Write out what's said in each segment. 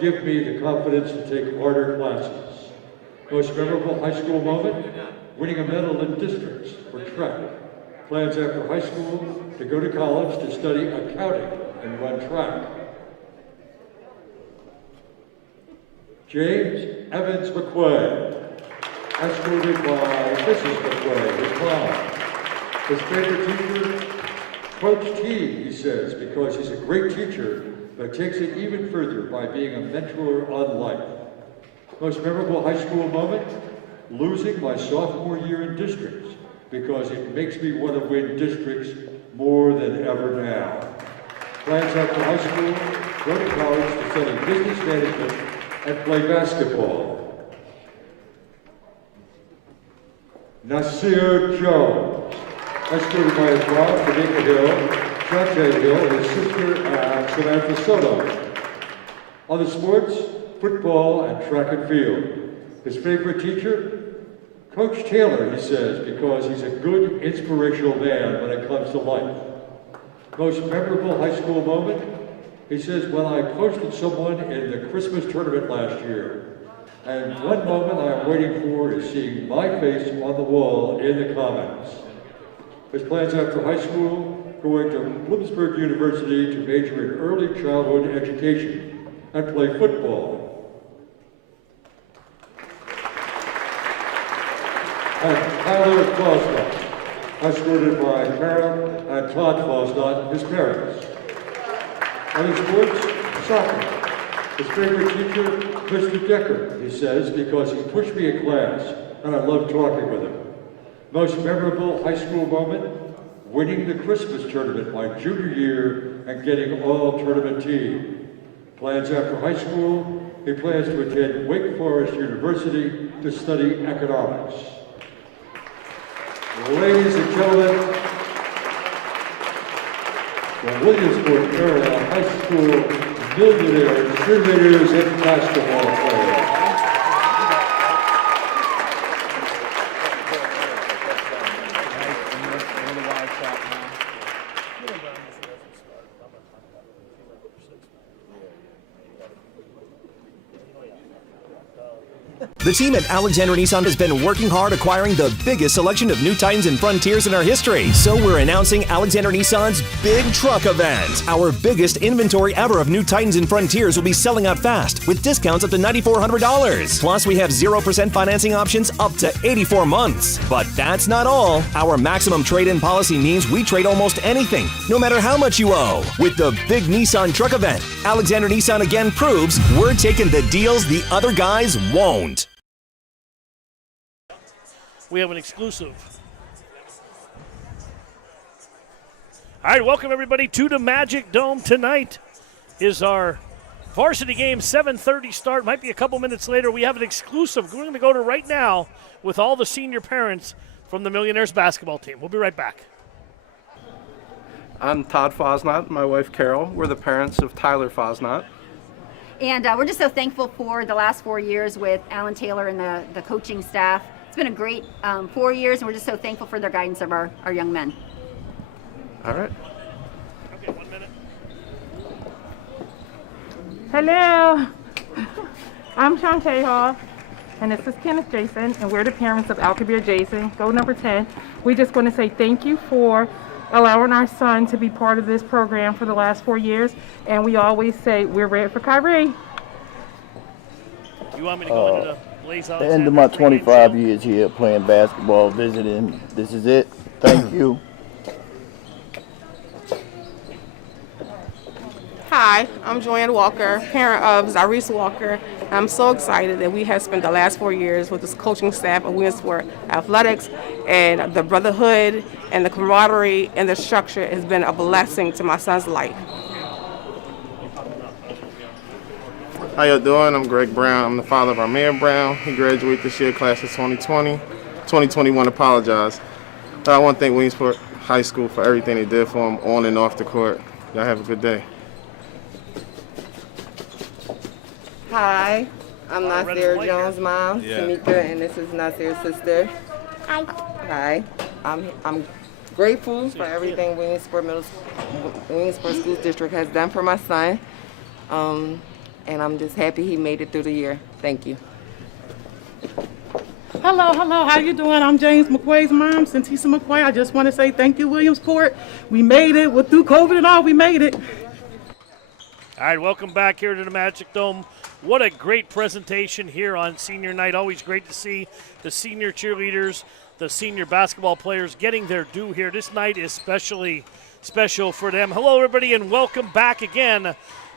give me the confidence to take harder classes. Most memorable high school moment? Winning a medal in districts for track. Plans after high school to go to college to study accounting and run track. James Evans McQuay, escorted by Mrs. McQuay, his mom. His favorite teacher, Coach T, he says, because he's a great teacher, but takes it even further by being a mentor on life. Most memorable high school moment? Losing my sophomore year in districts, because it makes me want to win districts more than ever now. Plans after high school, go to college to study business management and play basketball. Nasir Jones, escorted by his mom, Kanika Hill, Shante Hill, and his sister, Samantha Soto. On the sports, football and track and field. His favorite teacher? Coach Taylor, he says, because he's a good, inspirational man when it comes to life. Most memorable high school moment? He says, when I coached someone in the Christmas tournament last year. And one moment I am waiting for is seeing my face on the wall in the comments. His plans after high school, going to Williamsport University to major in early childhood education and play football. And Tyler Fosnot, escorted by Carol and Todd Fosnot, his parents. On his sports, soccer. His favorite teacher, Mr. Decker, he says, because he pushed me in class, and I love talking with him. Most memorable high school moment? Winning the Christmas tournament my junior year and getting all tournament team. Plans after high school? He plans to attend Wake Forest University to study economics. Ladies and gentlemen, the Williamsport area high school millionaires, cheerleaders, and basketball players. The team at Alexander Nissan has been working hard acquiring the biggest selection of new Titans and Frontiers in our history. So we're announcing Alexander Nissan's Big Truck Event. Our biggest inventory ever of new Titans and Frontiers will be selling out fast with discounts up to $9,400. Plus, we have 0% financing options up to 84 months. But that's not all. Our maximum trade-in policy means we trade almost anything, no matter how much you owe. With the Big Nissan Truck Event, Alexander Nissan again proves we're taking the deals the other guys won't. We have an exclusive. All right, welcome everybody to the Magic Dome. Tonight is our varsity game, 7:30 start. Might be a couple minutes later. We have an exclusive we're going to go to right now with all the senior parents from the Millionaires basketball team. We'll be right back. I'm Todd Fosnot, my wife Carol. We're the parents of Tyler Fosnot. And we're just so thankful for the last 4 years with Alan Taylor and the coaching staff. It's been a great 4 years, and we're just so thankful for their guidance of our young men. All right. Okay, 1 minute. Hello, I'm Shantae Hall, and this is Kenneth Jason, and we're the parents of Alkabir Jason, goal number 10. We're just going to say thank you for allowing our son to be part of this program for the last 4 years, and we always say we're ready for Kyrie. You want me to go into the Blaze The end of my 25 years here playing basketball, visiting. This is it. Thank you. Hi, I'm Joanne Walker, parent of Zyrese Walker. I'm so excited that we have spent the last 4 years with this coaching staff of Williamsport Athletics, and the brotherhood and the camaraderie and the structure has been a blessing to my son's life. How y'all doing? I'm Greg Brown. I'm the father of Armand Brown. He graduated this year, class of 2020. 2021, apologize. I want to thank Williamsport High School for everything they did for him on and off the court. Y'all have a good day. Hi, I'm Nasir Jones' mom, Tamika, and this is Nasir's sister. Hi. Hi. I'm grateful for everything Williamsport School District has done for my son. and I'm just happy he made it through the year. Thank you. Hello, how you doing? I'm James McQuay's mom, Santisa McQuay. I just want to say thank you, Williamsport. We made it. Through COVID and all, we made it. All right, welcome back here to the Magic Dome. What a great presentation here on senior night. Always great to see the senior cheerleaders, the senior basketball players getting their due here. This night is especially special for them. Hello, everybody, and welcome back again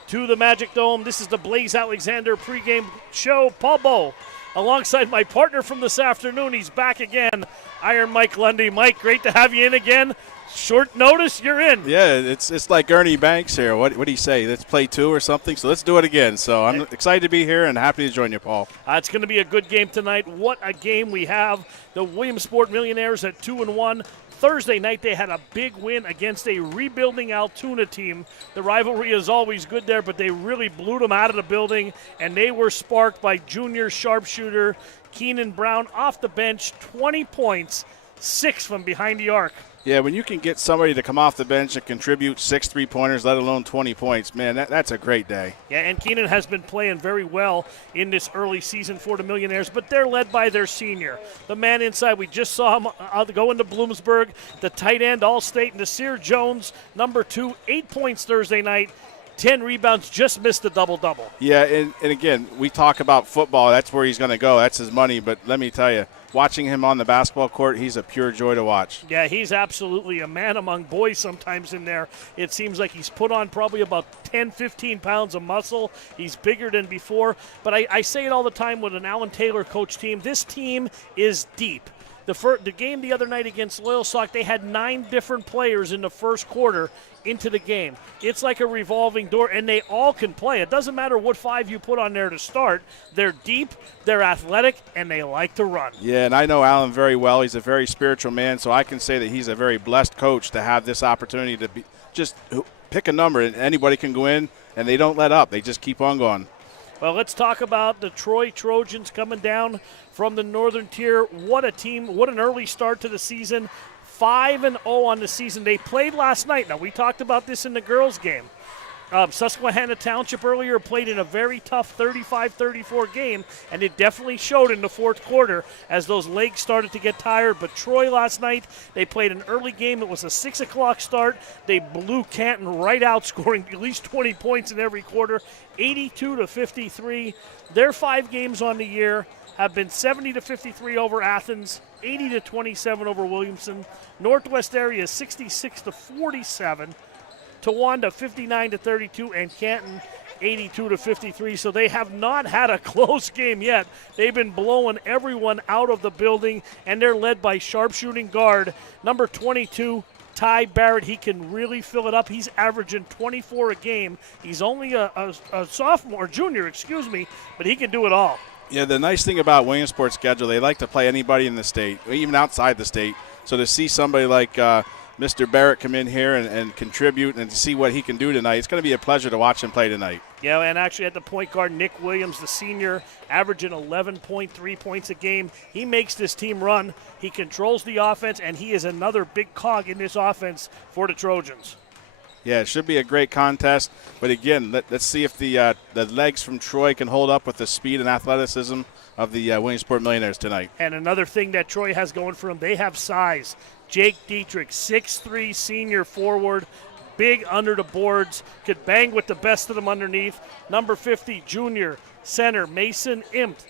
to the Magic Dome. This is the Blaze Alexander pregame show. Paul Bowe, alongside my partner from this afternoon. He's back again, Iron Mike Lundy. Mike, great to have you in again. Short notice, you're in. Yeah, it's like Ernie Banks here. What do you say? Let's play 2 or something? So let's do it again. So I'm excited to be here and happy to join you, Paul. It's going to be a good game tonight. What a game we have. The Williamsport Millionaires at 2-1. Thursday night they had a big win against a rebuilding Altoona team. The rivalry is always good there, but they really blew them out of the building, and they were sparked by junior sharpshooter Keenan Brown off the bench, 20 points, 6 from behind the arc. Yeah, when you can get somebody to come off the bench and contribute 6 3-pointers, let alone 20 points, man, that's a great day. Yeah, and Keenan has been playing very well in this early season for the Millionaires, but they're led by their senior. The man inside, we just saw him go into Bloomsburg, the tight end All-State, Nasir Jones, number 2, 8 points Thursday night. 10 rebounds, just missed the double-double. Yeah, and again, we talk about football. That's where he's going to go. That's his money. But let me tell you, watching him on the basketball court, he's a pure joy to watch. Yeah, he's absolutely a man among boys sometimes in there. It seems like he's put on probably about 10, 15 pounds of muscle. He's bigger than before. But I say it all the time with an Alan Taylor coach team. This team is deep. The game the other night against Loyalsock, they had 9 different players in the first quarter into the game. It's like a revolving door, and they all can play. It doesn't matter what 5 you put on there to start. They're deep, they're athletic, and they like to run. Yeah, and I know Alan very well. He's a very spiritual man, so I can say that he's a very blessed coach to have this opportunity to be just pick a number, and anybody can go in, and they don't let up. They just keep on going. Well, let's talk about the Troy Trojans coming down from the Northern Tier. What a team, what an early start to the season. 5-0 on the season. They played last night. Now, we talked about this in the girls' game. Susquehanna Township earlier played in a very tough 35-34 game, and it definitely showed in the fourth quarter as those legs started to get tired. But Troy last night, they played an early game. It was a 6 o'clock start. They blew Canton right out, scoring at least 20 points in every quarter, 82-53. Their 5 games on the year have been 70-53 over Athens, 80-27 over Williamson. Northwest area 66-47. Towanda 59-32, and Canton 82-53. So they have not had a close game yet. They've been blowing everyone out of the building, and they're led by sharpshooting guard number 22, Ty Barrett. He can really fill it up. He's averaging 24 a game. He's only a sophomore, junior, but he can do it all. Yeah, the nice thing about Williamsport's schedule, they like to play anybody in the state, even outside the state. So to see somebody like Mr. Barrett come in here and contribute and to see what he can do tonight, it's going to be a pleasure to watch him play tonight. Yeah, and actually at the point guard, Nick Williams, the senior, averaging 11.3 points a game. He makes this team run. He controls the offense, and he is another big cog in this offense for the Trojans. Yeah, it should be a great contest. But again, let's see if the legs from Troy can hold up with the speed and athleticism of the Williamsport Millionaires tonight. And another thing that Troy has going for them, they have size. Jake Dietrich, 6'3", senior forward, big under the boards, could bang with the best of them underneath. Number 50, junior center, Mason Impt,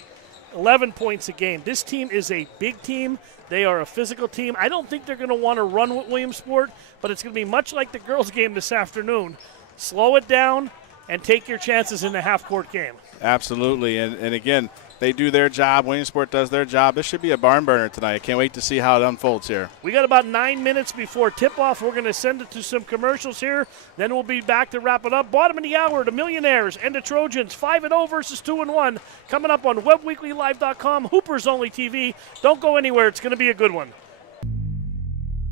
11 points a game. This team is a big team. They are a physical team. I don't think they're going to want to run with Williamsport, but it's going to be much like the girls' game this afternoon. Slow it down and take your chances in the half-court game. Absolutely, and again, they do their job. Williamsport does their job. This should be a barn burner tonight. I can't wait to see how it unfolds here. We got about 9 minutes before tip-off. We're going to send it to some commercials here. Then we'll be back to wrap it up. Bottom of the hour, the Millionaires and the Trojans, 5-0 versus 2-1. Coming up on WebWeeklyLive.com, Hoopers Only TV. Don't go anywhere. It's going to be a good one.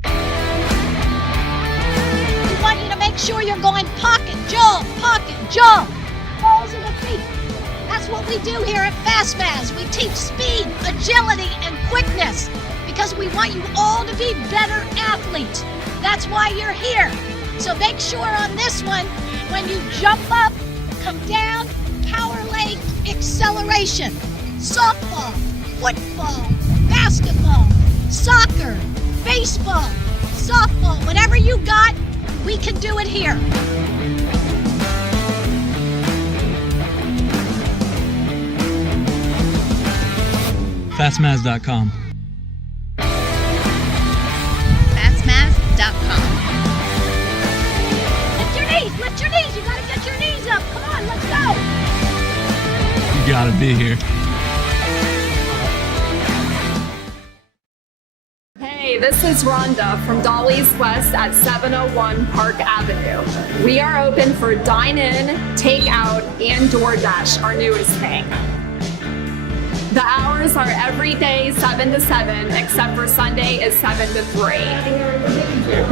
We want you to make sure you're going pocket, jump, balls in the feet. That's what we do here at FastFaz. We teach speed, agility, and quickness because we want you all to be better athletes. That's why you're here. So make sure on this one, when you jump up, come down, count leg acceleration. Softball, football, basketball, soccer, baseball, softball, whatever you got, we can do it here. FastMaz.com. FastMaz.com. Lift your knees. You gotta get your knees up. Come on, let's go. You gotta be here. Hey, this is Rhonda from Dolly's West at 701 Park Avenue. We are open for dine-in, takeout, and DoorDash, our newest thing. The hours are every day 7 to 7, except for Sunday is 7 to 3.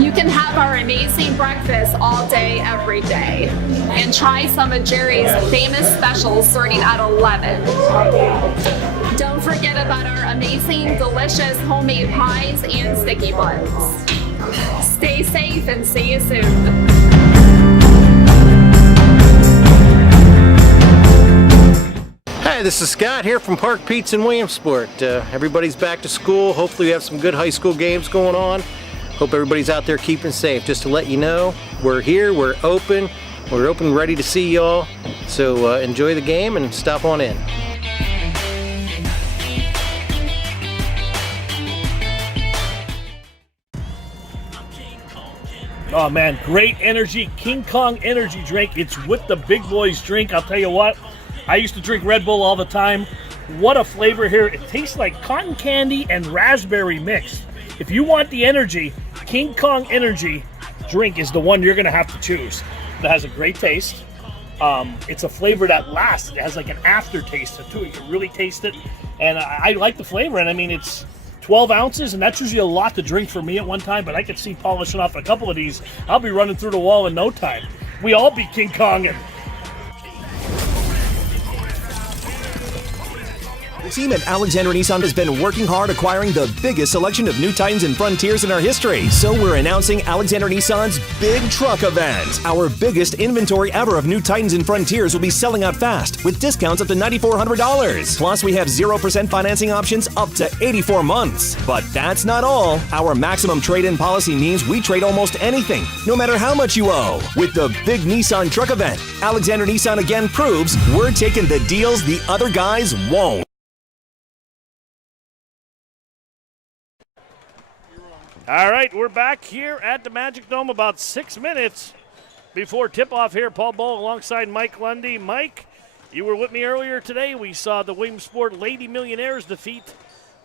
You can have our amazing breakfast all day, every day. And try some of Jerry's famous specials starting at 11. Don't forget about our amazing, delicious homemade pies and sticky buns. Stay safe and see you soon. Hi, this is Scott here from Park Pizza in Williamsport. Everybody's back to school. Hopefully we have some good high school games going on. Hope everybody's out there keeping safe. Just to let you know, we're here, we're open ready to see y'all. So enjoy the game and stop on in. Oh man, great energy. King Kong energy drink. It's what the big boys drink. I'll tell you what, I used to drink Red Bull all the time. What a flavor here. It tastes like cotton candy and raspberry mixed. If you want the energy, King Kong energy drink is the one you're gonna have to choose. It has a great taste. It's a flavor that lasts. It has like an aftertaste to it. You can really taste it. And I like the flavor. And I mean, it's 12 ounces, and that's usually a lot to drink for me at one time, but I could see polishing off a couple of these. I'll be running through the wall in no time. We all be King Kong. And The team at Alexander Nissan has been working hard acquiring the biggest selection of new Titans and Frontiers in our history. So we're announcing Alexander Nissan's Big Truck Event. Our biggest inventory ever of new Titans and Frontiers will be selling out fast with discounts up to $9,400. Plus, we have 0% financing options up to 84 months. But that's not all. Our maximum trade-in policy means we trade almost anything, no matter how much you owe. With the Big Nissan Truck Event, Alexander Nissan again proves we're taking the deals the other guys won't. all right, we're back here at the Magic Dome about 6 minutes before tip-off here. Paul Bowl alongside Mike Lundy. Mike, you were with me earlier today. We saw the Williamsport Lady Millionaires defeat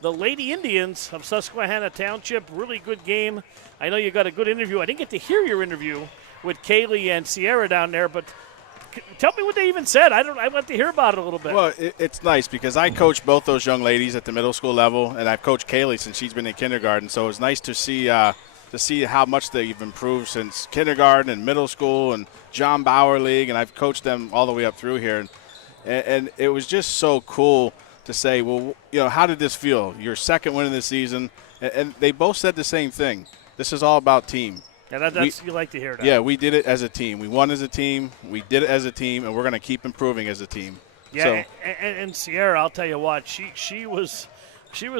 the Lady Indians of Susquehanna Township. Really good game. I know you got a good interview. I didn't get to hear your interview with Kaylee and Sierra down there, but tell me what they even said. I want to hear about it a little bit. Well, it's nice because I coach both those young ladies at the middle school level, and I've coached Kaylee since she's been in kindergarten. So it's nice to see how much they've improved since kindergarten and middle school and John Bauer League, and I've coached them all the way up through here. And it was just so cool to say, well, you know, how did this feel? Your second win of the season, and they both said the same thing. This is all about team. Yeah, that's you like to hear that. Yeah, we did it as a team. We won as a team. We did it as a team, and we're going to keep improving as a team. Yeah, and Sierra, I'll tell you what, she was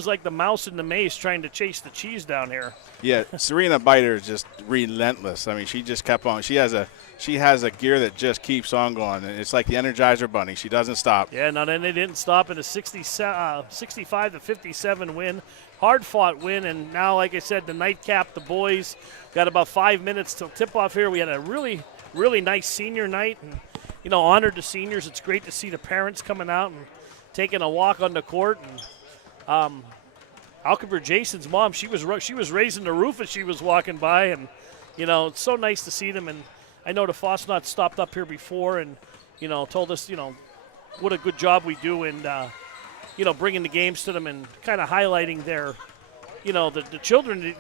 like the mouse in the maze trying to chase the cheese down here. Yeah, Serena Biter is just relentless. I mean, she just kept on. She has a gear that just keeps on going, and it's like the Energizer Bunny. She doesn't stop. Yeah, no, then they didn't stop in a 65-57 win. Hard-fought win, and now, like I said, the nightcap, the boys got about 5 minutes till tip-off here. We had a really, really nice senior night, and, you know, honored the seniors. It's great to see the parents coming out and taking a walk on the court. And Alkebuer Jason's mom, she was raising the roof as she was walking by, and, you know, it's so nice to see them. And I know the Fosnauts stopped up here before and, you know, told us, you know, what a good job we do in, you know, bringing the games to them and kind of highlighting their, you know, the children,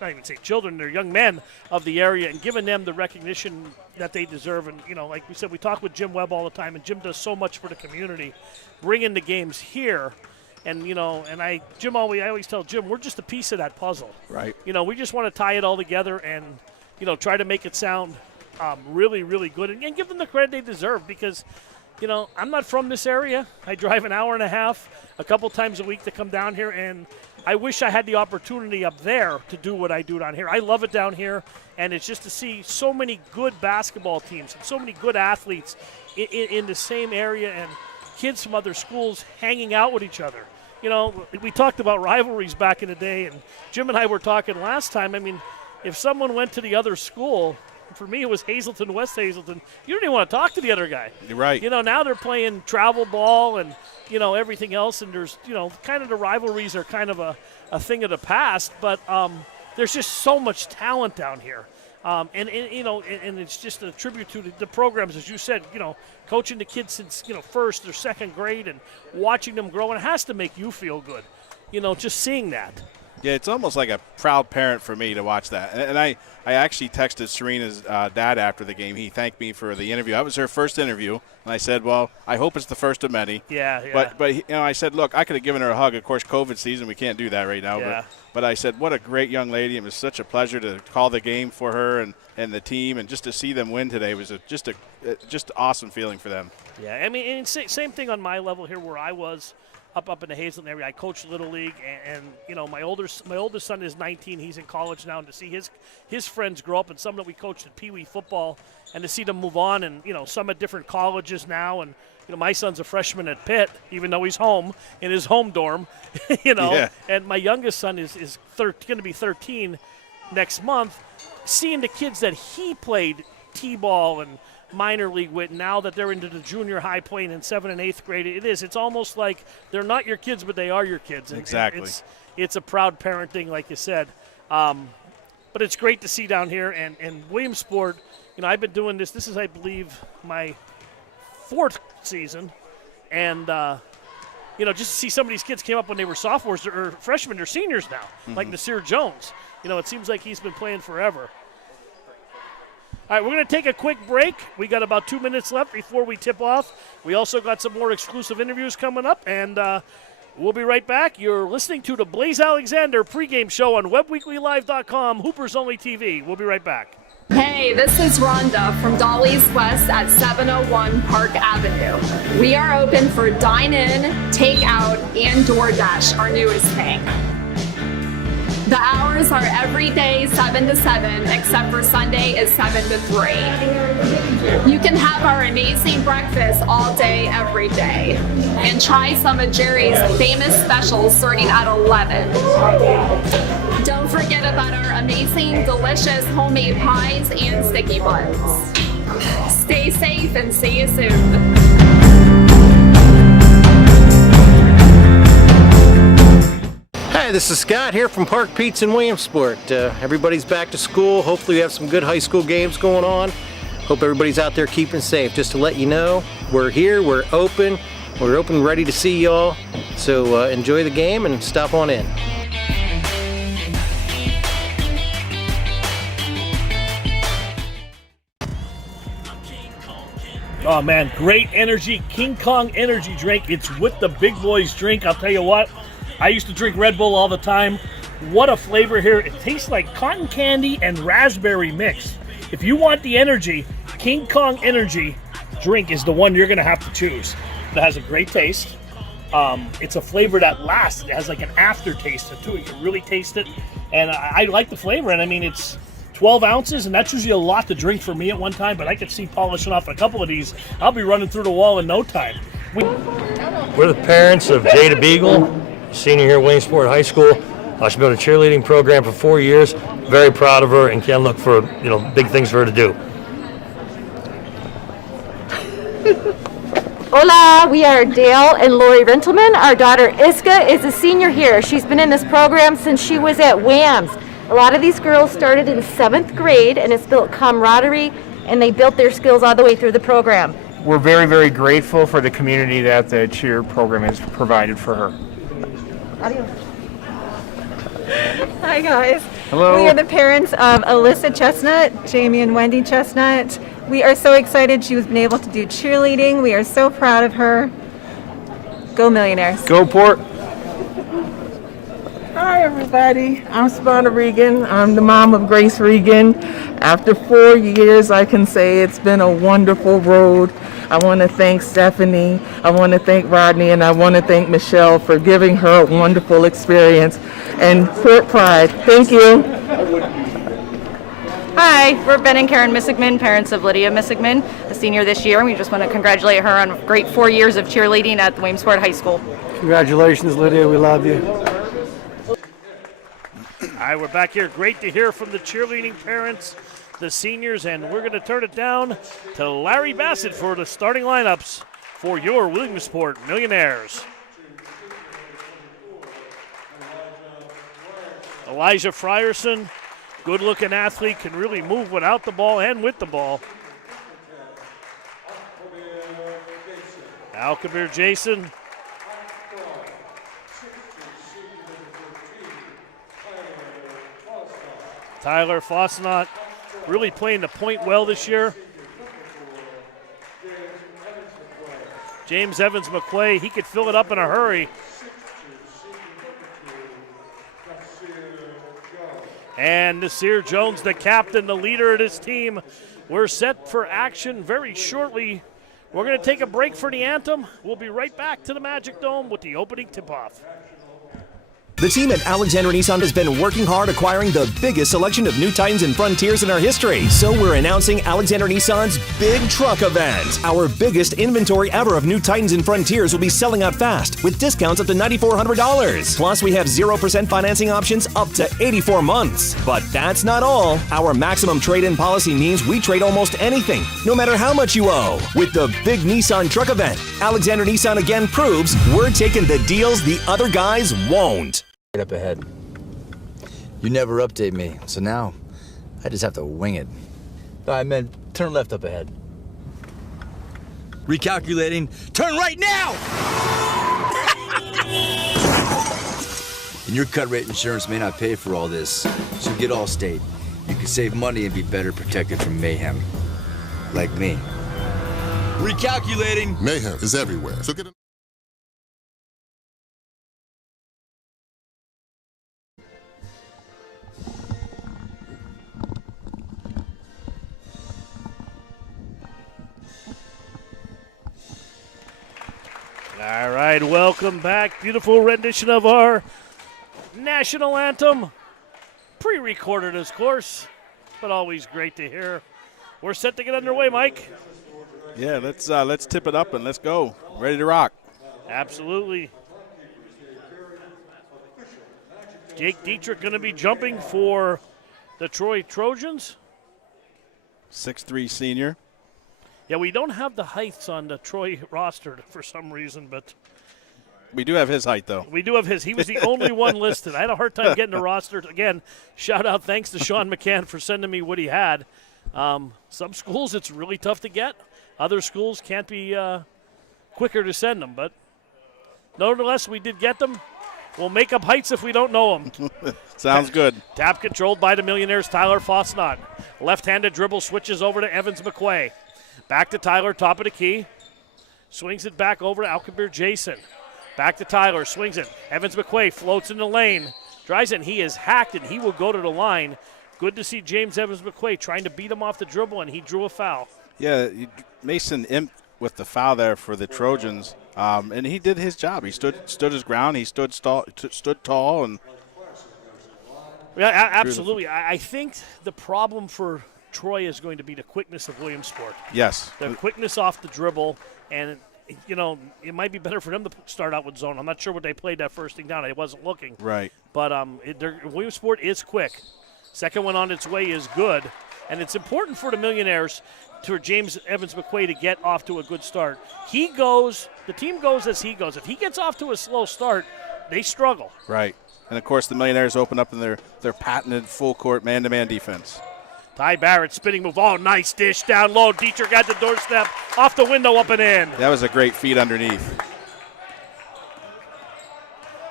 not even say children, they're young men of the area, and giving them the recognition that they deserve. And, you know, like we said, we talk with Jim Webb all the time, and Jim does so much for the community, bringing the games here. And, you know, and I always tell Jim, we're just a piece of that puzzle. Right. You know, we just want to tie it all together and, you know, try to make it sound really, really good and give them the credit they deserve, because, I'm not from this area. I drive an hour and a half a couple times a week to come down here, and I wish I had the opportunity up there to do what I do down here. I love it down here, and it's just to see so many good basketball teams and so many good athletes in the same area, and kids from other schools hanging out with each other. We talked about rivalries back in the day, and Jim and I were talking last time. I mean, if someone went to the other school, for me it was Hazleton, West Hazleton, you don't even want to talk to the other guy. You're right. Now they're playing travel ball and, everything else, and there's, kind of the rivalries are kind of a thing of the past, but there's just so much talent down here. And it's just a tribute to the programs, as you said, coaching the kids since, first or second grade and watching them grow, and it has to make you feel good, just seeing that. Yeah, it's almost like a proud parent for me to watch that. And I actually texted Serena's dad after the game. He thanked me for the interview. That was her first interview, and I said, well, I hope it's the first of many. Yeah. But I said, look, I could have given her a hug. Of course, COVID season, we can't do that right now. Yeah. But I said, what a great young lady. It was such a pleasure to call the game for her and the team, and just to see them win today was just awesome feeling for them. Yeah, I mean, and same thing on my level here where I was. Up in the Hazleton area. I coach Little League, and my oldest son is 19. He's in college now, and to see his friends grow up, and some that we coached in Pee Wee football, and to see them move on, and some at different colleges now, and my son's a freshman at Pitt, even though he's home in his home dorm, Yeah. And my youngest son is going to be 13 next month. Seeing the kids that he played t-ball and minor league with, now that they're into the junior high playing in 7th and 8th grade, it's almost like they're not your kids, but they are your kids. And exactly. It's a proud parenting, like you said. But it's great to see down here. And Williamsport, I've been doing this. This is, I believe, my 4th season. And, just to see some of these kids came up when they were sophomores or freshmen or seniors now, like Nasir Jones. It seems like he's been playing forever. All right, we're going to take a quick break. We got about 2 minutes left before we tip off. We also got some more exclusive interviews coming up, and we'll be right back. You're listening to the Blaze Alexander pregame show on WebWeeklyLive.com, Hoopers Only TV. We'll be right back. Hey, this is Rhonda from Dolly's West at 701 Park Avenue. We are open for dine-in, takeout, and DoorDash, our newest thing. The hours are every day 7 to 7, except for Sunday is 7 to 3. You can have our amazing breakfast all day, every day. And try some of Jerry's famous specials starting at 11. Don't forget about our amazing, delicious homemade pies and sticky buns. Stay safe and see you soon. Hi, this is Scott here from Park Pizza in Williamsport. Everybody's back to school. Hopefully we have some good high school games going on. Hope everybody's out there keeping safe. Just to let you know, we're here, we're open, ready to see y'all. So enjoy the game and stop on in. Oh man, great energy, King Kong energy drink. It's with the big boys drink. I'll tell you what, I used to drink Red Bull all the time. What a flavor here. It tastes like cotton candy and raspberry mix. If you want the energy, King Kong energy drink is the one you're going to have to choose. It has a great taste. It's a flavor that lasts. It has like an aftertaste to it. You can really taste it. And I like the flavor. And I mean, it's 12 ounces, and that's usually a lot to drink for me at one time, but I could see polishing off a couple of these. I'll be running through the wall in no time. We're the parents of Jada Beagle, senior here at Williamsport High School. She's been on a cheerleading program for 4 years. Very proud of her and can look for big things for her to do. Hola, we are Dale and Lori Rentelman. Our daughter Iska is a senior here. She's been in this program since she was at WAMS. A lot of these girls started in 7th grade, and it's built camaraderie, and they built their skills all the way through the program. We're very, very grateful for the community that the cheer program has provided for her. Adios. Hi guys. Hello. We are the parents of Alyssa Chestnut, Jamie and Wendy Chestnut. We are so excited she was been able to do cheerleading. We are so proud of her. Go Millionaires. Go Port. Hi everybody, I'm Savannah Regan. I'm the mom of Grace Regan. After 4 years, I can say it's been a wonderful road. I want to thank Stephanie, I want to thank Rodney, and I want to thank Michelle for giving her a wonderful experience. And Fort Pride, thank you. Hi, we're Ben and Karen Missigman, parents of Lydia Missigman, a senior this year, and we just want to congratulate her on a great 4 years of cheerleading at Williamsport High School. Congratulations, Lydia. We love you. All right, we're back here. Great to hear from the cheerleading parents, the seniors, and we're going to turn it down to Larry Bassett for the starting lineups for your Williamsport Millionaires. Elijah Frierson, good-looking athlete, can really move without the ball and with the ball. Alkabir Jason. Tyler Fosnot really playing the point well this year. James Evans McQuay, he could fill it up in a hurry. And Nasir Jones, the captain, the leader of this team. We're set for action very shortly. We're going to take a break for the anthem. We'll be right back to the Magic Dome with the opening tip-off. The team at Alexander Nissan has been working hard acquiring the biggest selection of new Titans and Frontiers in our history. So we're announcing Alexander Nissan's Big Truck Event. Our biggest inventory ever of new Titans and Frontiers will be selling out fast with discounts up to $9,400. Plus, we have 0% financing options up to 84 months. But that's not all. Our maximum trade-in policy means we trade almost anything, no matter how much you owe. With the Big Nissan Truck Event, Alexander Nissan again proves we're taking the deals the other guys won't. Up ahead. You never update me, so now I just have to wing it. No, I meant turn left up ahead. Recalculating. Turn right now! And your cut rate insurance may not pay for all this, so get Allstate. You can save money and be better protected from mayhem. Like me. Recalculating. Mayhem is everywhere, so get a... All right, welcome back. Beautiful rendition of our national anthem. Pre-recorded, of course, but always great to hear. We're set to get underway, Mike. Yeah, let's tip it up and let's go. Ready to rock. Absolutely. Jake Dietrich going to be jumping for the Troy Trojans. 6'3" senior. Yeah, we don't have the heights on the Troy roster for some reason, but we do have his height, though. We do have his. He was the only one listed. I had a hard time getting the roster. Again, shout out, thanks to Sean McCann for sending me what he had. Some schools it's really tough to get. Other schools can't be quicker to send them, but nonetheless, we did get them. We'll make up heights if we don't know them. Sounds good. Tap controlled by the Millionaires, Tyler Fosnot. Left-handed dribble switches over to Evans McQuay. Back to Tyler, top of the key. Swings it back over to Alkabir Jason. Back to Tyler, swings it. Evans McQuay floats in the lane. Drives it, and he is hacked, and he will go to the line. Good to see James Evans McQuay trying to beat him off the dribble, and he drew a foul. Yeah, Mason imped with the foul there for the Trojans, and he did his job. He stood his ground. He stood tall, and yeah, absolutely. I think the problem for Troy is going to be the quickness of Williamsport. Yes. The quickness off the dribble, and, you know, it might be better for them to start out with zone. I'm not sure what they played that first thing down. I wasn't looking. Right. But Williamsport is quick. Second one on its way is good, and it's important for the Millionaires for James Evans McQuay to get off to a good start. The team goes as he goes. If he gets off to a slow start, they struggle. Right. And, of course, the Millionaires open up in their patented full-court man-to-man defense. Ty Barrett, spinning move. Oh, nice dish down low. Dietrich at the doorstep. Off the window, up and in. That was a great feed underneath.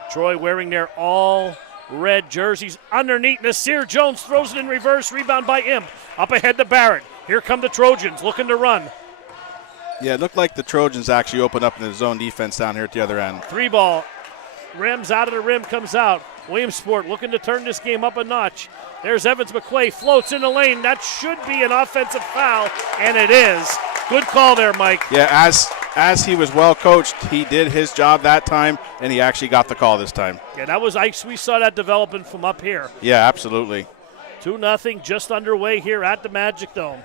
Troy wearing their all-red jerseys. Underneath, Nasir Jones throws it in reverse. Rebound by Imp. Up ahead to Barrett. Here come the Trojans looking to run. Yeah, it looked like the Trojans actually opened up in the zone defense down here at the other end. 3 ball. rims out of the rim, comes out. Williamsport looking to turn this game up a notch. There's Evans McQuay, floats in the lane. That should be an offensive foul, and it is. Good call there, Mike. Yeah, as he was well coached, he did his job that time, and he actually got the call this time. Yeah, that was ice. We saw that developing from up here. Yeah, absolutely. 2-0, just underway here at the Magic Dome.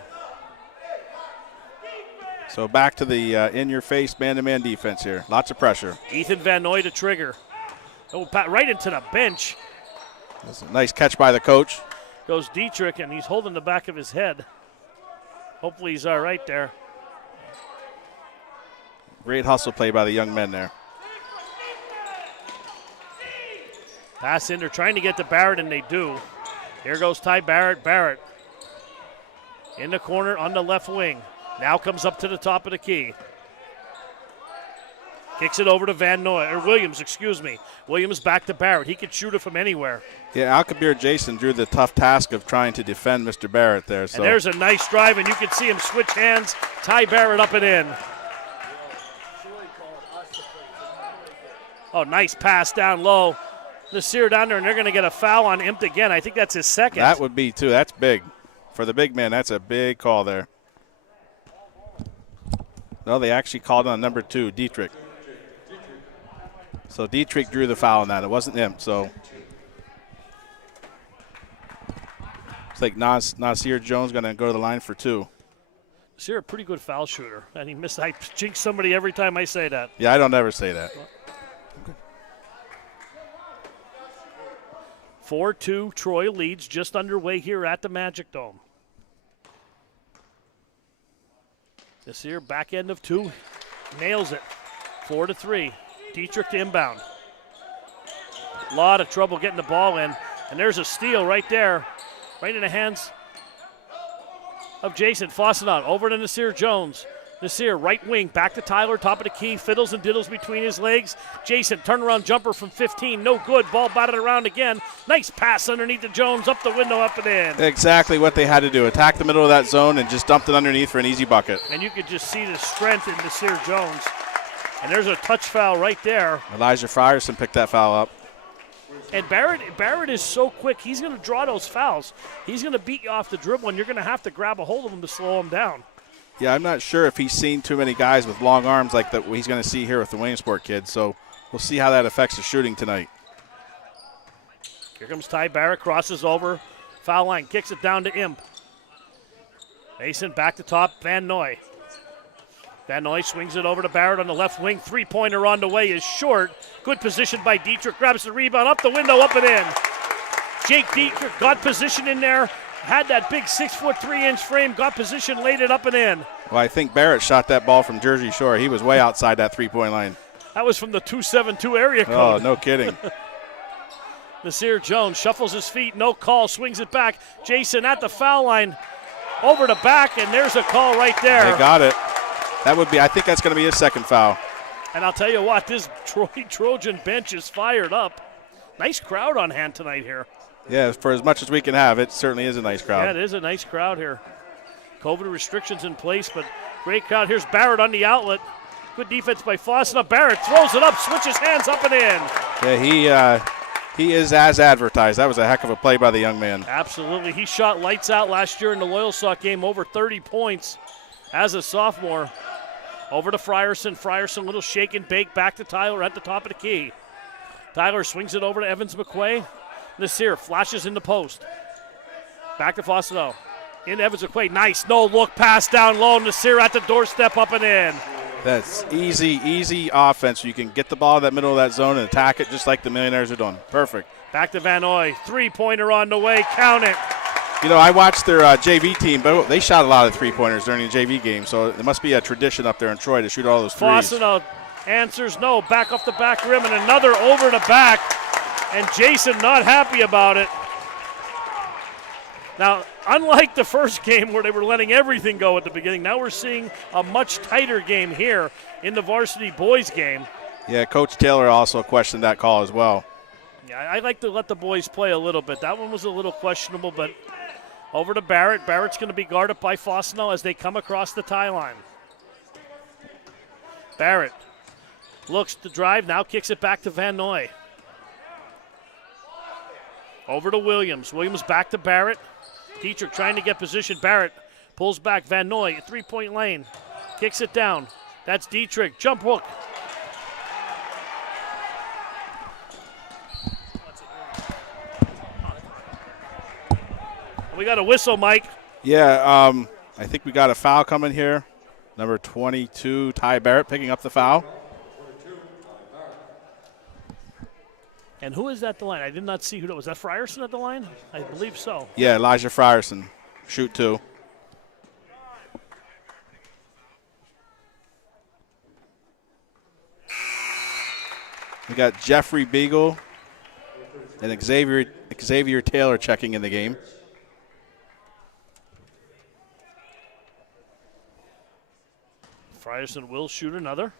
So back to the in-your-face man-to-man defense here. Lots of pressure. Ethan Van Noy to trigger. Oh, right into the bench. That's a nice catch by the coach. Goes Dietrich, and he's holding the back of his head. Hopefully he's all right there. Great hustle play by the young men there. Pass in. They're trying to get to Barrett, and they do. Here goes Ty Barrett. Barrett in the corner on the left wing. Now comes up to the top of the key. Kicks it over to Williams, excuse me. Williams back to Barrett. He could shoot it from anywhere. Yeah, Alkabir Jason drew the tough task of trying to defend Mr. Barrett there. So. And there's a nice drive, and you can see him switch hands. Ty Barrett up and in. Oh, nice pass down low. Nasir down there, and they're going to get a foul on Impt again. I think that's his second. That would be, too. That's big. For the big man, that's a big call there. No, they actually called on number 2, Dietrich. So Dietrich drew the foul on that. It wasn't him. So it's like Nasir Jones going to go to the line for 2. Nasir, a pretty good foul shooter, and he missed. I jinx somebody every time I say that. Yeah, I don't ever say that. 4-2, Troy leads, just underway here at the Magic Dome. Nasir, back end of 2, nails it. 4-3. Dietrich to inbound. A lot of trouble getting the ball in. And there's a steal right there, right in the hands of Jason Fossenot. Over to Nasir Jones. Nasir, right wing, back to Tyler, top of the key, fiddles and diddles between his legs. Jason, turnaround jumper from 15, no good. Ball batted around again. Nice pass underneath to Jones, up the window, up and in. Exactly what they had to do. Attack the middle of that zone and just dumped it underneath for an easy bucket. And you could just see the strength in Nasir Jones. And there's a touch foul right there. Elijah Frierson picked that foul up. And Barrett is so quick, he's going to draw those fouls. He's going to beat you off the dribble, and you're going to have to grab a hold of him to slow him down. Yeah, I'm not sure if he's seen too many guys with long arms like that he's going to see here with the Williamsport kids. So we'll see how that affects the shooting tonight. Here comes Ty Barrett, crosses over, foul line, kicks it down to Imp. Mason back to top, Van Noy. Van Noy swings it over to Barrett on the left wing. Three-pointer on the way is short. Good position by Dietrich, grabs the rebound, up the window, up and in. Jake Dietrich got position in there. Had that big 6', 3" frame, got position, laid it up and in. Well, I think Barrett shot that ball from Jersey Shore. He was way outside that three-point line. That was from the 272 area code. Oh, no kidding. Nasir Jones shuffles his feet, no call, swings it back. Jason at the foul line, over to back, and there's a call right there. They got it. That would be, I think that's going to be his second foul. And I'll tell you what, this Trojan bench is fired up. Nice crowd on hand tonight here. Yeah, for as much as we can have, it certainly is a nice crowd. Yeah, it is a nice crowd here. COVID restrictions in place, but great crowd. Here's Barrett on the outlet. Good defense by Fossna. Barrett throws it up, switches hands up and in. Yeah, he is as advertised. That was a heck of a play by the young man. Absolutely. He shot lights out last year in the Loyalsock game, over 30 points as a sophomore. Over to Frierson. Frierson, little shake and bake, back to Tyler at the top of the key. Tyler swings it over to Evans McQuay. Nasir flashes in the post. Back to Fossano. In Evans McQuay. Nice no-look pass down low. Nasir at the doorstep, up and in. That's easy offense. You can get the ball in that middle of that zone and attack it just like the Millionaires are doing. Perfect. Back to Van Noy. Three-pointer on the way. Count it. You know, I watched their JV team, but they shot a lot of three-pointers during the JV game, so it must be a tradition up there in Troy to shoot all those threes. Fossano answers no. Back off the back rim, and another over the back. And Jason not happy about it. Now, unlike the first game where they were letting everything go at the beginning, now we're seeing a much tighter game here in the varsity boys game. Yeah, Coach Taylor also questioned that call as well. Yeah, I like to let the boys play a little bit. That one was a little questionable, but over to Barrett. Barrett's going to be guarded by Fossano as they come across the tie line. Barrett Looks to drive, now kicks it back to Van Noy. Over to Williams. Williams back to Barrett. Dietrich trying to get position. Barrett pulls back. Van Noy, three-point lane. Kicks it down. That's Dietrich. Jump hook. We got a whistle, Mike. Yeah, I think we got a foul coming here. Number 22, Ty Barrett picking up the foul. And who is that at the line? I did not see who that was. That Frierson at the line? I believe so. Yeah, Elijah Frierson. Shoot 2. We got Jeffrey Beagle and Xavier Taylor checking in the game. Frierson will shoot another.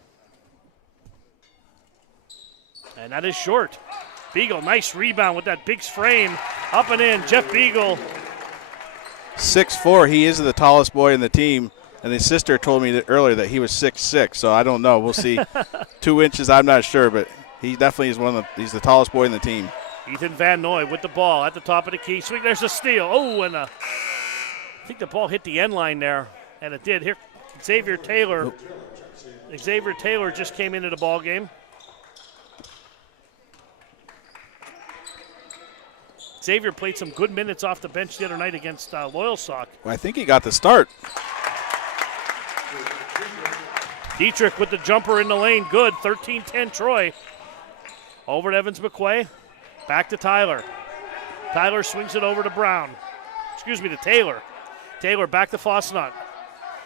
And that is short. Beagle, nice rebound with that big frame. Up and in, Jeff Beagle. 6'4", he is the tallest boy in the team. And his sister told me earlier that he was 6'6", so I don't know. We'll see. 2 inches, I'm not sure, but he definitely is he's the tallest boy in the team. Ethan Van Noy with the ball at the top of the key. Swing, there's a steal. Oh, and I think the ball hit the end line there, and it did. Here, Xavier Taylor. Xavier Taylor just came into the ball game. Xavier played some good minutes off the bench the other night against Loyalsock. Well, I think he got the start. Dietrich with the jumper in the lane. Good. 13-10 Troy. Over to Evans McQuay. Back to Tyler. Tyler swings it over to Brown. Excuse me, to Taylor. Taylor back to Fosnot.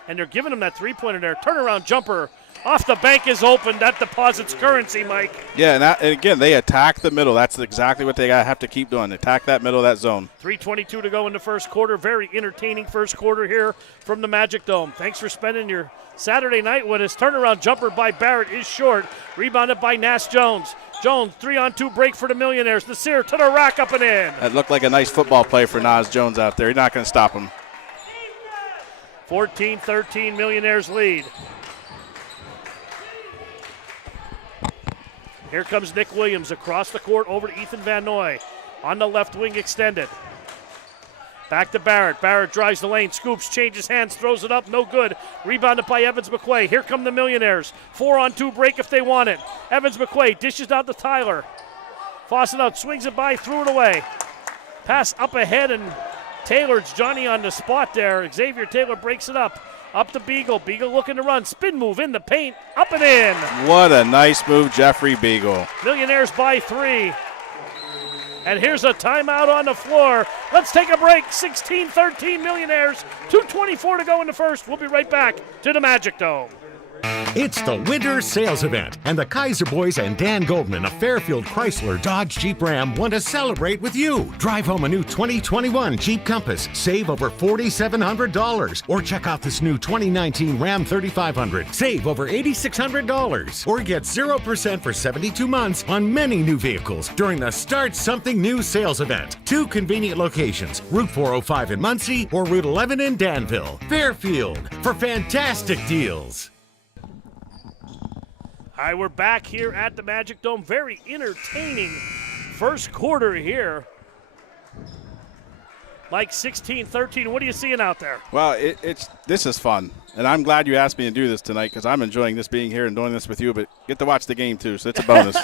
And they're giving him that three-pointer there. Turnaround jumper. Off the bank is open. That deposits currency, Mike. Yeah, and again, they attack the middle. That's exactly what they have to keep doing. Attack that middle of that zone. 3:22 to go in the first quarter. Very entertaining first quarter here from the Magic Dome. Thanks for spending your Saturday night with us. Turnaround jumper by Barrett is short. Rebounded by Nash Jones. Jones, 3-on-2 break for the Millionaires. Nasir to the rack, up and in. That looked like a nice football play for Nas Jones out there. He's not going to stop him. 14-13 Millionaires lead. Here comes Nick Williams across the court over to Ethan Van Noy. On the left wing extended. Back to Barrett. Barrett drives the lane, scoops, changes hands, throws it up, no good. Rebounded by Evans McQuay. Here come the Millionaires. 4-on-2 break if they want it. Evans McQuay dishes out to Tyler. Fosnot swings it by, threw it away. Pass up ahead, and Taylor's Johnny on the spot there. Xavier Taylor breaks it up. Up to Beagle. Beagle looking to run. Spin move in the paint. Up and in. What a nice move, Jeffrey Beagle. Millionaires by 3. And here's a timeout on the floor. Let's take a break. 16-13 Millionaires. 2:24 to go in the first. We'll be right back to the Magic Dome. It's the winter sales event, and the Kaiser Boys and Dan Goldman of Fairfield Chrysler Dodge Jeep Ram want to celebrate with you. Drive home a new 2021 Jeep Compass, save over $4,700, or check out this new 2019 Ram 3500, save over $8,600, or get 0% for 72 months on many new vehicles during the Start Something New sales event. 2 convenient locations, Route 405 in Muncie or Route 11 in Danville. Fairfield, for fantastic deals. All right, we're back here at the Magic Dome. Very entertaining first quarter here. Mike, 16-13. What are you seeing out there? Well, this is fun, and I'm glad you asked me to do this tonight because I'm enjoying this being here and doing this with you, but get to watch the game too, so it's a bonus.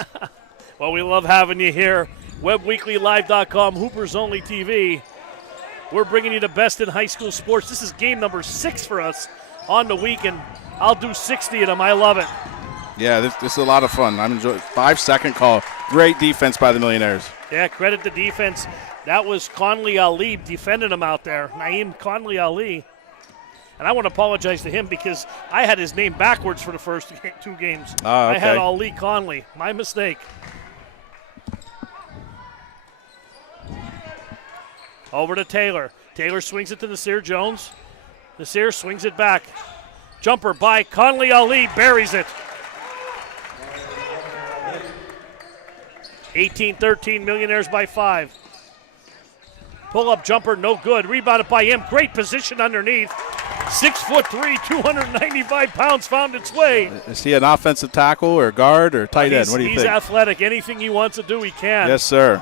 Well, we love having you here. WebWeeklyLive.com, Hoopers Only TV. We're bringing you the best in high school sports. This is game number 6 for us on the week, and I'll do 60 of them. I love it. Yeah, this is a lot of fun. I'm enjoying 5-second call. Great defense by the Millionaires. Yeah, credit the defense. That was Conley Ali defending him out there. Naeem Conley Ali. And I want to apologize to him because I had his name backwards for the first 2 games. Okay. I had Ali Conley. My mistake. Over to Taylor. Taylor swings it to Nasir Jones. Nasir swings it back. Jumper by Conley Ali. Buries it. 18-13 Millionaires by 5. Pull-up jumper, no good. Rebounded by him. Great position underneath. 6'3", 295 pounds found its way. Is he an offensive tackle or guard or tight end? What do you think? He's athletic. Anything he wants to do, he can. Yes, sir.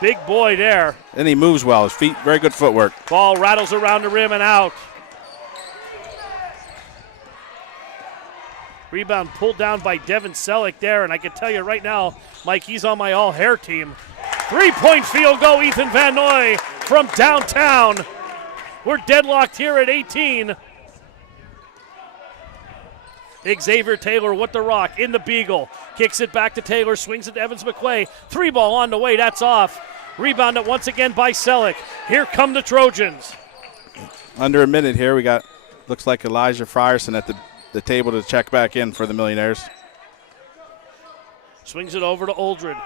Big boy there. And he moves well. His feet, very good footwork. Ball rattles around the rim and out. Rebound pulled down by Devin Selleck there, and I can tell you right now, Mike, he's on my all-hair team. 3-point field goal, Ethan Van Noy from downtown. We're deadlocked here at 18. Xavier Taylor with the rock in the Beagle. Kicks it back to Taylor, swings it to Evans McQuay. 3-ball on the way, that's off. Rebounded once again by Selleck. Here come the Trojans. Under a minute here, we got, looks like Elijah Frierson at the table to check back in for the Millionaires. Swings it over to Oldred.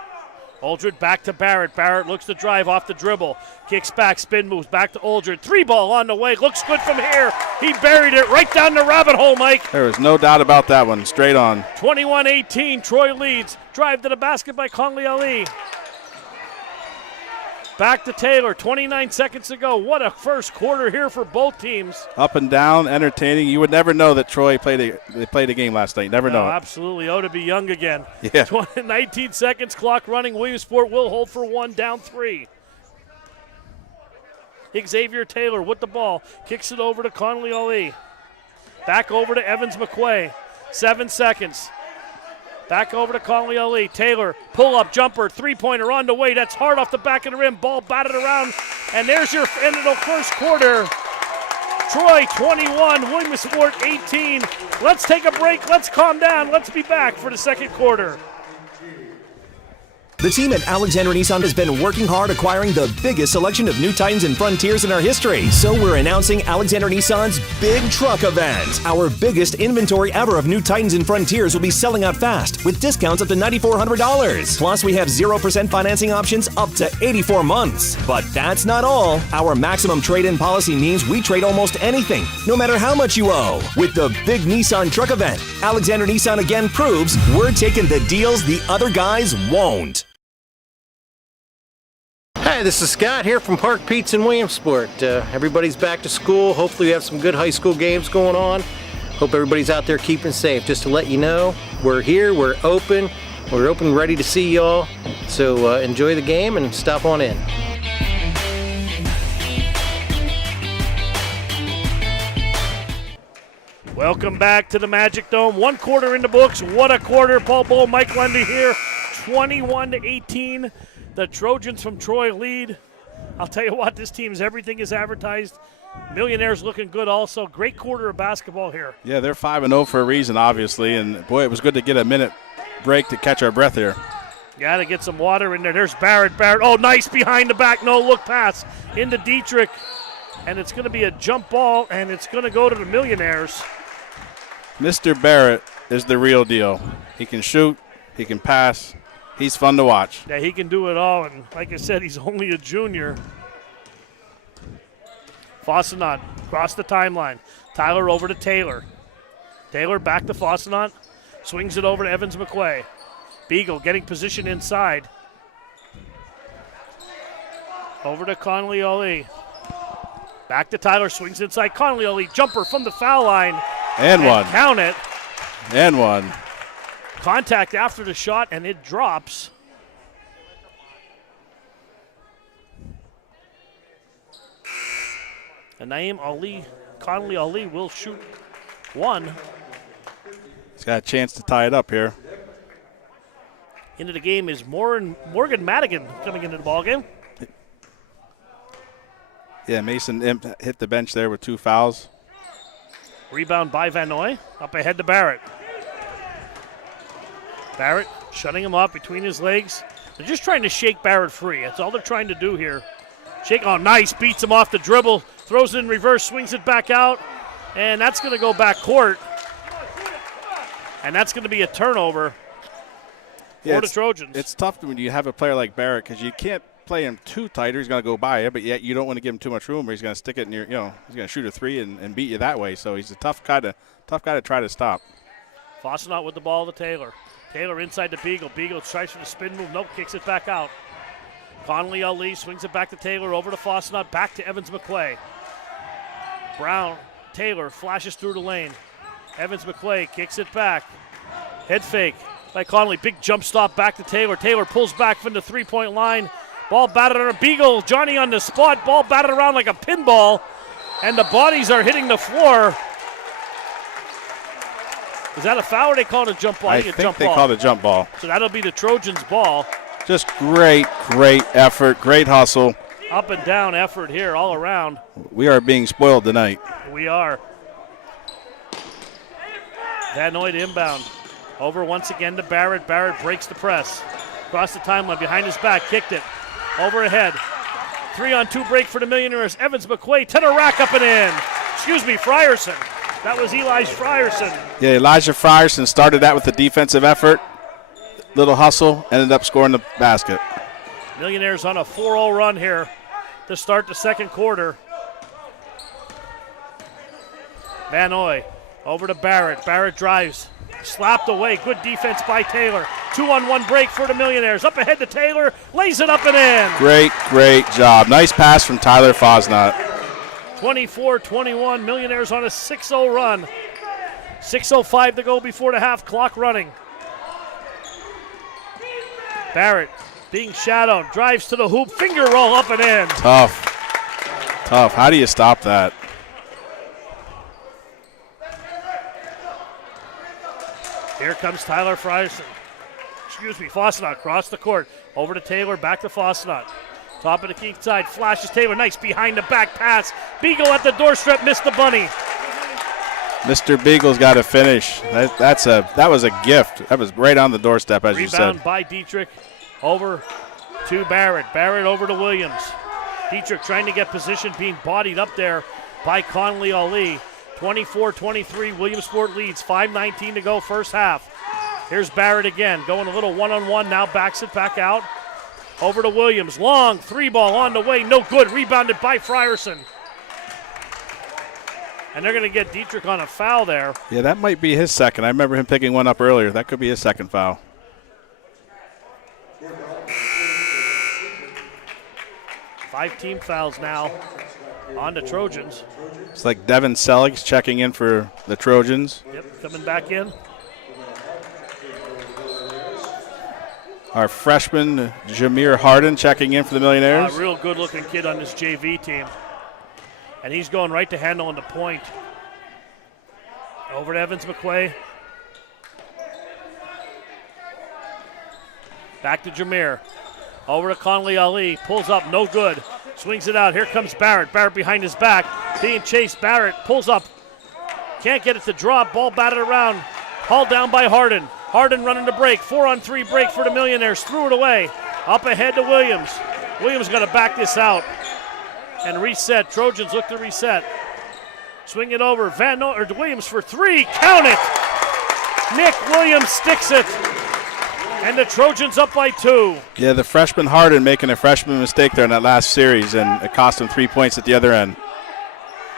Oldred back to Barrett. Barrett looks to drive off the dribble. Kicks back, spin moves back to Oldred. 3-ball on the way. Looks good from here. He buried it right down the rabbit hole, Mike. There is no doubt about that one. Straight on. 21-18. Troy leads. Drive to the basket by Conley Ali. Back to Taylor. 29 seconds to go. What a first quarter here for both teams. Up and down, entertaining. You would never know that Troy played a game last night. Never know. Absolutely. Oh, to be young again. Yeah. 19 seconds, clock running. Williamsport will hold for one, down 3. Xavier Taylor with the ball. Kicks it over to Conley Ali. Back over to Evans McQuay. 7 seconds. Back over to Conley Ali. Taylor, pull-up jumper, 3-pointer on the way. That's hard off the back of the rim. Ball batted around. And there's your end of the first quarter. Troy 21, Williamsport 18. Let's take a break. Let's calm down. Let's be back for the second quarter. The team at Alexander Nissan has been working hard acquiring the biggest selection of new Titans and Frontiers in our history. So we're announcing Alexander Nissan's Big Truck Event. Our biggest inventory ever of new Titans and Frontiers will be selling out fast with discounts up to $9,400. Plus, we have 0% financing options up to 84 months. But that's not all. Our maximum trade-in policy means we trade almost anything, no matter how much you owe. With the Big Nissan Truck Event, Alexander Nissan again proves we're taking the deals the other guys won't. Hi, this is Scott here from Park Pizza in Williamsport. Everybody's back to school. Hopefully we have some good high school games going on. Hope everybody's out there keeping safe. Just to let you know, we're here, we're open, ready to see y'all. So enjoy the game and stop on in. Welcome back to the Magic Dome. 1 quarter in the books. What a quarter. Paul Bull, Mike Lundy here. 21-18. The Trojans from Troy lead. I'll tell you what, this team's everything is advertised. Millionaires looking good also. Great quarter of basketball here. Yeah, they're 5-0 for a reason, obviously. And, boy, it was good to get a minute break to catch our breath here. Got to get some water in there. There's Barrett. Barrett, oh, nice behind the back. No-look pass into Dietrich. And it's going to be a jump ball, and it's going to go to the Millionaires. Mr. Barrett is the real deal. He can shoot. He can pass. He's fun to watch. Yeah, he can do it all, and like I said, he's only a junior. Fossenant across the timeline. Tyler over to Taylor. Taylor back to Fossenant. Swings it over to Evans McQuay. Beagle getting position inside. Over to Conley Ali. Back to Tyler, swings inside. Conley Ali, jumper from the foul line. And one. Count it. And one. Contact after the shot, and it drops. And Naeem Ali, Conley Ali will shoot one. He's got a chance to tie it up here. Into the game is Morgan Madigan coming into the ballgame. Yeah, Mason Imp hit the bench there with 2 fouls. Rebound by Van Noy. Up ahead to Barrett. Barrett shutting him off between his legs. They're just trying to shake Barrett free. That's all they're trying to do here. Shake, oh, nice. Beats him off the dribble. Throws it in reverse, swings it back out. And that's going to go back court. And that's going to be a turnover for the Trojans. It's tough when you have a player like Barrett because you can't play him too tight or he's going to go by you, but yet you don't want to give him too much room or he's going to stick it in your, he's going to shoot a 3 and beat you that way. So he's a tough guy to try to stop. Fossenant with the ball to Taylor. Taylor inside to Beagle. Beagle tries for the spin move. Nope, kicks it back out. Conley Ali swings it back to Taylor. Over to Fossenant. Back to Evans McQuay. Brown Taylor, flashes through the lane. Evans McQuay kicks it back. Head fake by Connolly. Big jump stop back to Taylor. Taylor pulls back from the three-point line. Ball batted on a Beagle. Johnny on the spot. Ball batted around like a pinball. And the bodies are hitting the floor. Is that a foul or they call it a jump ball? I think they called a jump ball. So that'll be the Trojans' ball. Just great effort, great hustle. Up and down effort here all around. We are being spoiled tonight. We are. Van Noy to inbound. Over once again to Barrett. Barrett breaks the press. Across the timeline, behind his back, kicked it. Over ahead. 3-on-2 break for the Millionaires. Evans McQuay to the rack, up and in. Excuse me, Frierson. That was Elijah Frierson. Yeah, Elijah Frierson started that with the defensive effort. Little hustle, ended up scoring the basket. Millionaires on a 4-0 run here to start the second quarter. Van Noy over to Barrett. Barrett drives. Slapped away. Good defense by Taylor. 2-on-1 break for the Millionaires. Up ahead to Taylor. Lays it up and in. Great job. Nice pass from Tyler Fosnot. 24-21. Millionaires on a 6-0 run. 6:05 to go before the half. Clock running. Barrett being shadowed. Drives to the hoop. Finger roll up and in. Tough. How do you stop that? Here comes Tyler Frierson. Fosnot across the court. Over to Taylor, back to Fosnot. Top of the key side, flashes Taylor. Nice behind the back pass. Beagle at the doorstep, missed the bunny. Mr. Beagle's got to finish. That was a gift. That was right on the doorstep, as you said. Rebound by Dietrich. Over to Barrett. Barrett over to Williams. Dietrich trying to get position, being bodied up there by Conley Ali. 24-23, Williamsport leads. 5:19 to go, first half. Here's Barrett again, going a little one-on-one, now backs it back out. Over to Williams, long three ball on the way, no good, rebounded by Frierson. And they're going to get Dietrich on a foul there. Yeah, that might be his second. I remember him picking one up earlier. That could be his second foul. Five team fouls now on the Trojans. It's like Devin Selig's checking in for the Trojans. Yep, coming back in. Our freshman, Jameer Harden, checking in for the Millionaires. A real good-looking kid on this JV team. And he's going right to handle on the point. Over to Evans McQuay. Back to Jameer. Over to Conley Ali. Pulls up, no good. Swings it out. Here comes Barrett. Barrett behind his back. Being chased. Barrett pulls up. Can't get it to drop. Ball batted around. Hauled down by Harden. Harden running the break. 4-on-3 break for the Millionaires. Threw it away. Up ahead to Williams. Williams got to back this out and reset. Trojans look to reset. Swing it over. Williams for three. Count it. Nick Williams sticks it. And the Trojans up by 2. Yeah, the freshman Harden making a freshman mistake there in that last series, and it cost him 3 points at the other end.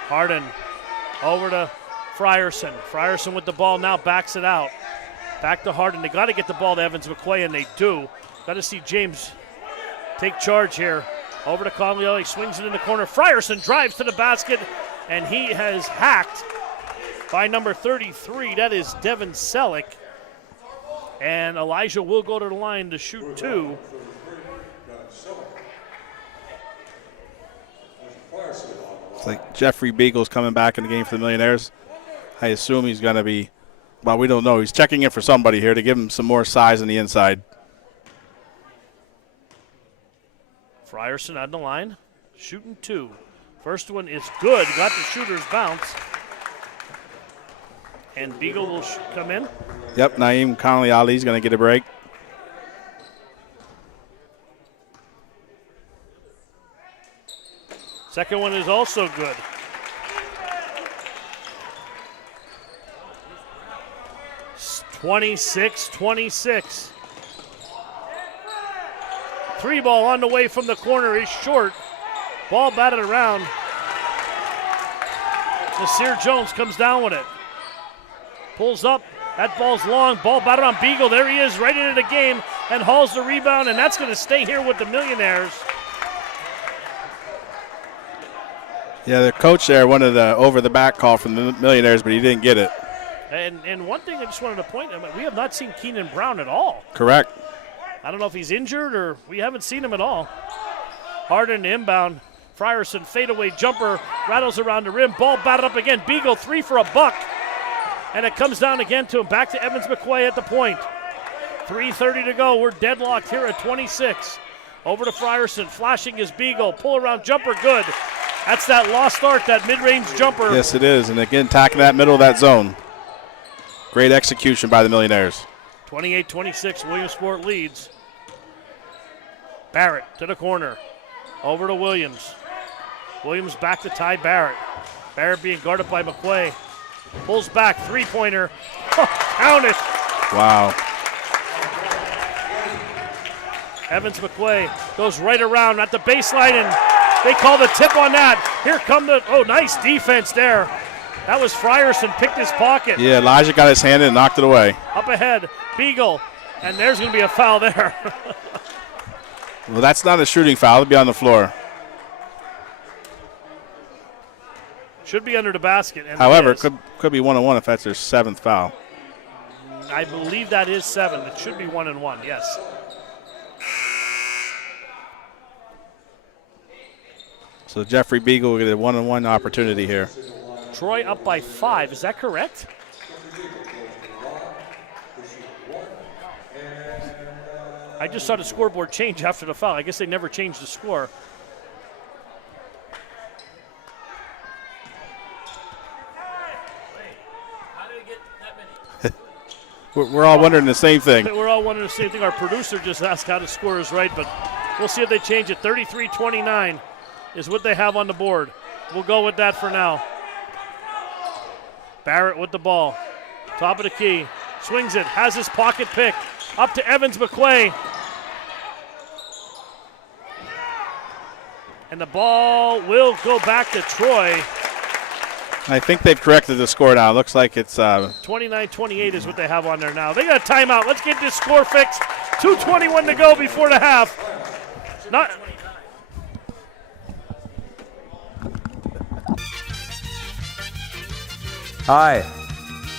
Harden over to Frierson. Frierson with the ball now backs it out. Back to Harden. They got to get the ball to Evans McQuay, and they do. Got to see James take charge here. Over to Conley. Swings it in the corner. Frierson drives to the basket, and he has hacked by number 33. That is Devin Selick. And Elijah will go to the line to shoot 2. It's like Jeffrey Beagle's coming back in the game for the Millionaires. I assume he's going to be, well, we don't know. He's checking in for somebody here to give him some more size on the inside. Frierson on the line, shooting 2. First one is good. Got the shooter's bounce. And Beagle will come in. Yep, Naeem Conley Ali's going to get a break. Second one is also good. It's 26-26. Three ball on the way from the corner is short. Ball batted around. Nasir Jones comes down with it. Pulls up. That ball's long. Ball batted on Beagle. There he is, right into the game, and hauls the rebound, and that's going to stay here with the Millionaires. Yeah, the coach there wanted the over-the-back call from the Millionaires, but he didn't get it. And one thing I just wanted to point out, we have not seen Keenan Brown at all. Correct. I don't know if he's injured or we haven't seen him at all. Harden inbound. Frierson fadeaway jumper rattles around the rim. Ball batted up again. Beagle 3 for a buck. And it comes down again to him. Back to Evans McQuay at the point. 3:30 to go. We're deadlocked here at 26. Over to Frierson. Flashing his Beagle. Pull around jumper. Good. That's that lost start, that mid-range jumper. Yes, it is. And again, attacking that middle of that zone. Great execution by the Millionaires. 28-26. Williamsport leads. Barrett to the corner. Over to Williams. Williams back to Ty Barrett. Barrett being guarded by McQuay. Pulls back, three-pointer. Count it. Wow. Evans McQuay goes right around at the baseline, and they call the tip on that. Here come nice defense there. That was Frierson, picked his pocket. Yeah, Elijah got his hand in and knocked it away. Up ahead, Beagle, and there's going to be a foul there. Well, that's not a shooting foul. It'll be on the floor. Should be under the basket. And however, it could be 1-on-1 if that's their 7th foul. I believe that is 7. It should be 1-and-1, yes. So Jeffrey Beagle will get a 1-on-1 opportunity here. Troy up by 5. Is that correct? I just saw the scoreboard change after the foul. I guess they never changed the score. We're all wondering the same thing. We're all wondering the same thing. Our producer just asked how the score is right, but we'll see if they change it. 33-29 is what they have on the board. We'll go with that for now. Barrett with the ball. Top of the key. Swings it. Has his pocket pick. Up to Evans McQuay. And the ball will go back to Troy. I think they've corrected the score now. It looks like it's 29-28 is what they have on there now. They got a timeout. Let's get this score fixed. 2:21 to go before the half. Not. Hi,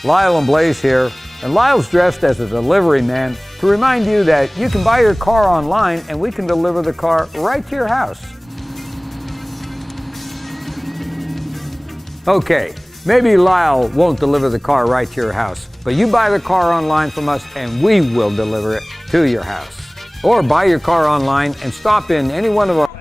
Lyle and Blaze here, and Lyle's dressed as a delivery man to remind you that you can buy your car online and we can deliver the car right to your house. Okay, maybe Lyle won't deliver the car right to your house, but you buy the car online from us and we will deliver it to your house. Or buy your car online and stop in any one of our... All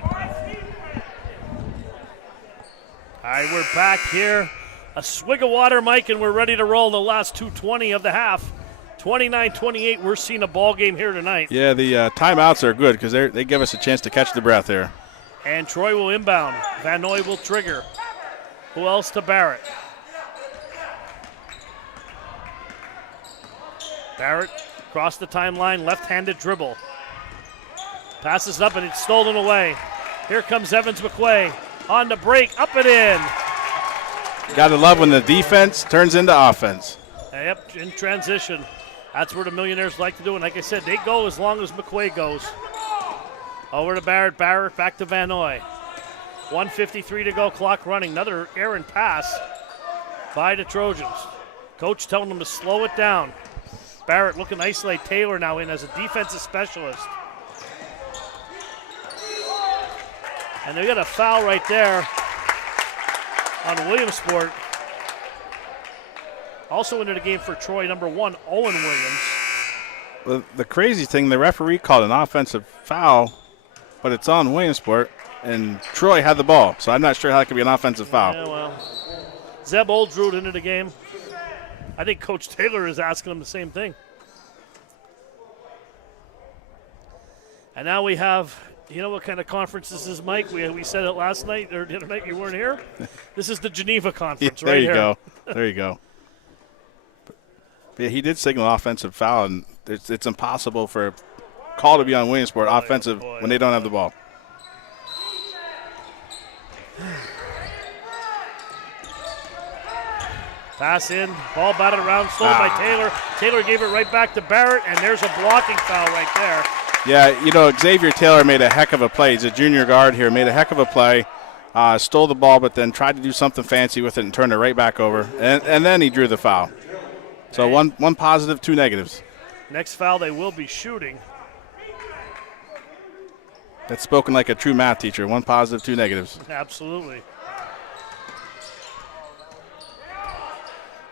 right, we're back here. A swig of water, Mike, and we're ready to roll the last 2:20 of the half. 29-28, we're seeing a ball game here tonight. Yeah, the timeouts are good because they give us a chance to catch the breath here. And Troy will inbound. Van Noy will trigger. Who else to Barrett? Barrett across the timeline, left-handed dribble. Passes up and it's stolen away. Here comes Evans McQuay on the break, up and in. Got to love when the defense turns into offense. Yep, in transition. That's where the Millionaires like to do. And like I said, they go as long as McQuay goes. Over to Barrett. Barrett back to Van Noy. 1:53 to go, clock running. Another errant pass by the Trojans. Coach telling them to slow it down. Barrett looking to isolate Taylor now in as a defensive specialist. And they got a foul right there on Williamsport. Also into the game for Troy, number 1, Owen Williams. Well, the crazy thing, the referee called an offensive foul, but it's on Williamsport, and Troy had the ball, so I'm not sure how that could be an offensive foul. Yeah, well, Zeb Oldrud into the game. I think Coach Taylor is asking him the same thing. And now we have, you know what kind of conference this is, Mike? We said it last night, or the other night you weren't here. This is the Geneva Conference right here. There you go. There you go. But yeah, he did signal offensive foul, and it's impossible for a call to be on Williamsport offensive when they don't have the ball. Pass in, ball batted around, stolen by Taylor. Taylor gave it right back to Barrett, and there's a blocking foul right there. Yeah, you know, Xavier Taylor made a heck of a play. He's a junior guard here, made a heck of a play. stole the ball, but then tried to do something fancy with it and turned it right back over. And then he drew the foul. So one positive, 2 negatives. Next foul they will be shooting. That's spoken like a true math teacher. 1 positive, 2 negatives. Absolutely.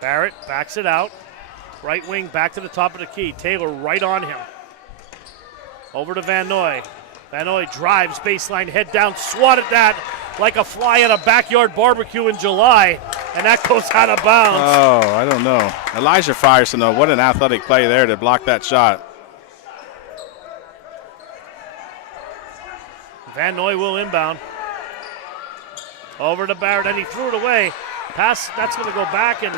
Barrett backs it out. Right wing back to the top of the key. Taylor right on him. Over to Van Noy. Van Noy drives baseline, head down, swatted that like a fly at a backyard barbecue in July, and that goes out of bounds. Oh, I don't know. Elijah Frierson, though, what an athletic play there to block that shot. Van Noy will inbound. Over to Barrett, and he threw it away. Pass, that's going to go back, and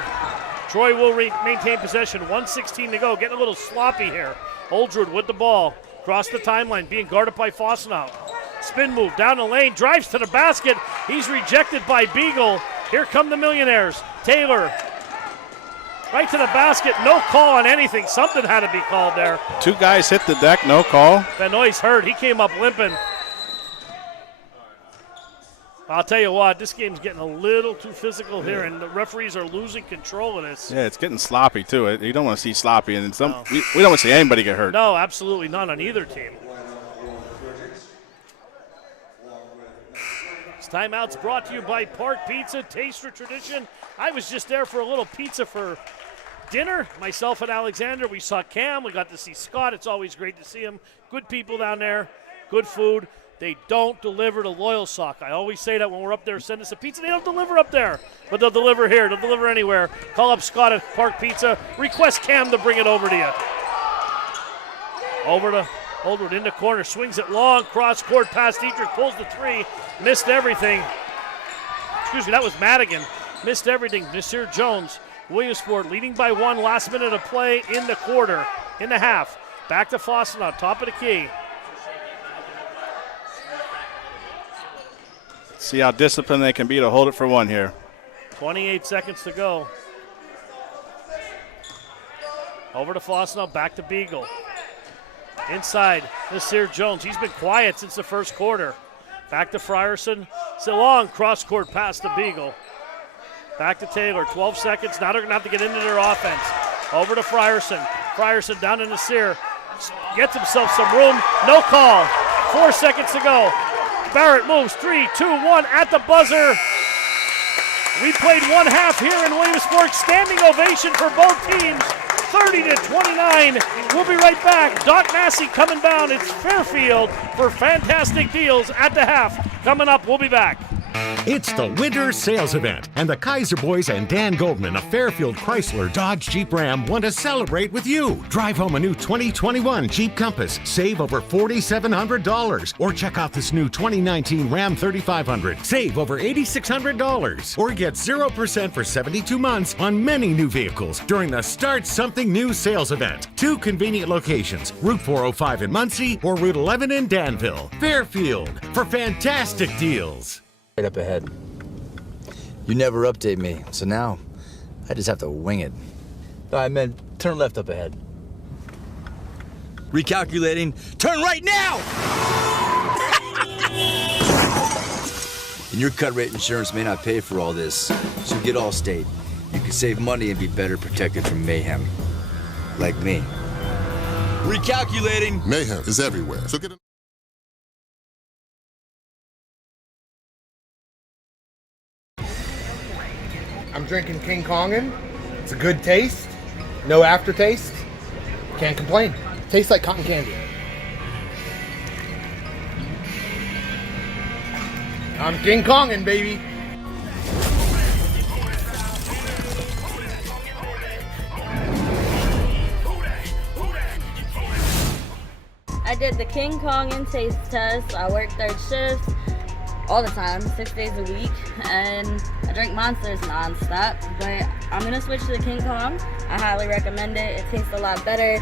Troy will maintain possession. 1:16 to go, getting a little sloppy here. Oldroyd with the ball. Across the timeline, being guarded by Fossenau. Spin move down the lane, drives to the basket. He's rejected by Beagle. Here come the Millionaires. Taylor, right to the basket. No call on anything. Something had to be called there. 2 guys hit the deck, no call. Van Noy's hurt. He came up limping. I'll tell you what, this game's getting a little too physical here, and the referees are losing control of this. Yeah, it's getting sloppy, too. You don't want to see sloppy, and we don't want to see anybody get hurt. No, absolutely not on either team. This timeout's brought to you by Park Pizza, taste for tradition. I was just there for a little pizza for dinner, myself and Alexander. We saw Cam, we got to see Scott. It's always great to see him. Good people down there, good food. They don't deliver to Loyal Sock. I always say that when we're up there, send us a pizza. They don't deliver up there, but they'll deliver here. They'll deliver anywhere. Call up Scott at Park Pizza. Request Cam to bring it over to you. Over to Oldwood in the corner. Swings it long. Cross court pass. Dietrich pulls the 3. Missed everything. Excuse me, that was Madigan. Missed everything. Nasir Jones. Williamsport leading by 1. Last minute of play in the quarter. In the half. Back to Fossenau. Top of the key. See how disciplined they can be to hold it for 1 here. 28 seconds to go. Over to Fossenau, back to Beagle. Inside, Nasir Jones. He's been quiet since the first quarter. Back to Frierson. It's a long cross-court pass to Beagle. Back to Taylor, 12 seconds. Now they're going to have to get into their offense. Over to Frierson. Frierson down to Nasir. Gets himself some room. No call. 4 seconds to go. Barrett moves, 3, 2, 1 at the buzzer. We played 1 half here in Williamsport. Standing ovation for both teams, 30-29. We'll be right back. Doc Massey coming down. It's Fairfield for fantastic deals at the half. Coming up, we'll be back. It's the winter sales event, and the Kaiser Boys and Dan Goldman of Fairfield Chrysler Dodge Jeep Ram want to celebrate with you. Drive home a new 2021 Jeep Compass, save over $4,700, or check out this new 2019 Ram 3500, save over $8,600, or get 0% for 72 months on many new vehicles during the Start Something New sales event. 2 convenient locations, Route 405 in Muncie or Route 11 in Danville. Fairfield, for fantastic deals. Right up ahead. You never update me, so now I just have to wing it. I meant turn left up ahead. Recalculating. Turn right now! And your cut rate insurance may not pay for all this, so get Allstate. You can save money and be better protected from mayhem. Like me. Recalculating. Mayhem is everywhere, so get I'm drinking King Kongin. It's a good taste. No aftertaste. Can't complain. Tastes like cotton candy. I'm King Kongin, baby. I did the King Kongin taste test. I worked 3rd shift all the time, 6 days a week, and I drink Monsters nonstop, but I'm gonna switch to the King Kong. I highly recommend it. It tastes a lot better.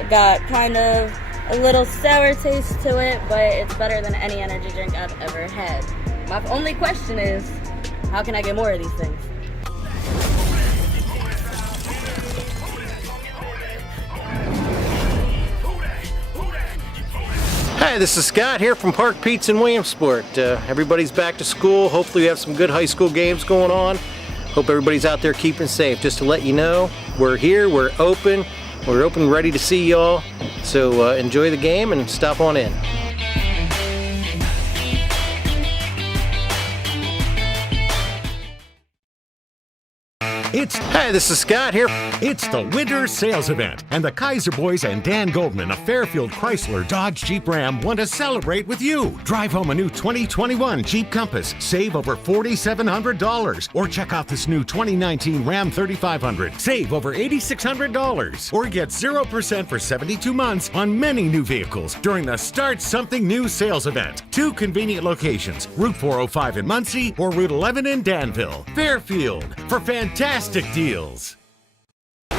It got kind of a little sour taste to it, but it's better than any energy drink I've ever had. My only question is, how can I get more of these things? Hi, this is Scott here from Park Pizza in Williamsport. Everybody's back to school. Hopefully we have some good high school games going on. Hope everybody's out there keeping safe. Just to let you know, we're here, we're open, ready to see y'all. So enjoy the game and stop on in. Hi, this is Scott here. It's the winter sales event, and the Kaiser boys and Dan Goldman of Fairfield Chrysler Dodge Jeep Ram want to celebrate with you. Drive home a new 2021 Jeep Compass, save over $4,700, or check out this new 2019 Ram 3500, save over $8,600, or get 0% for 72 months on many new vehicles during the Start Something New sales event. 2 convenient locations, Route 405 in Muncie or Route 11 in Danville. Fairfield, for fantastic deals.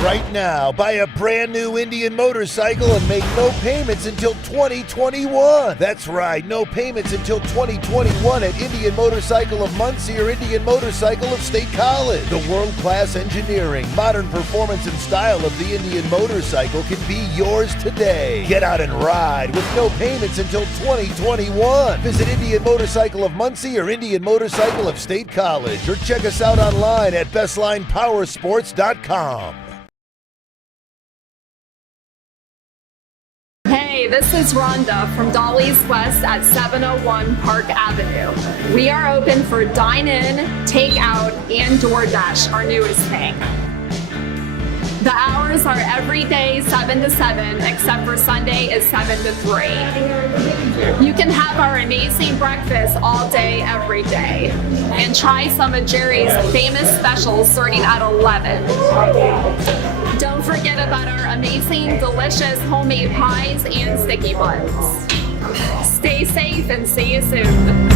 Right now, buy a brand new Indian motorcycle and make no payments until 2021. That's right, no payments until 2021 at Indian Motorcycle of Muncie or Indian Motorcycle of State College. The world-class engineering, modern performance, and style of the Indian motorcycle can be yours today. Get out and ride with no payments until 2021. Visit Indian Motorcycle of Muncie or Indian Motorcycle of State College, or check us out online at bestlinepowersports.com. Hey, this is Rhonda from Dolly's West at 701 Park Avenue. We are open for dine-in, takeout, and DoorDash, our newest thing. The hours are every day 7 to 7, except for Sunday is 7 to 3. You can have our amazing breakfast all day, every day. And try some of Jerry's famous specials starting at 11. Don't forget about our amazing, delicious homemade pies and sticky buns. Stay safe and see you soon.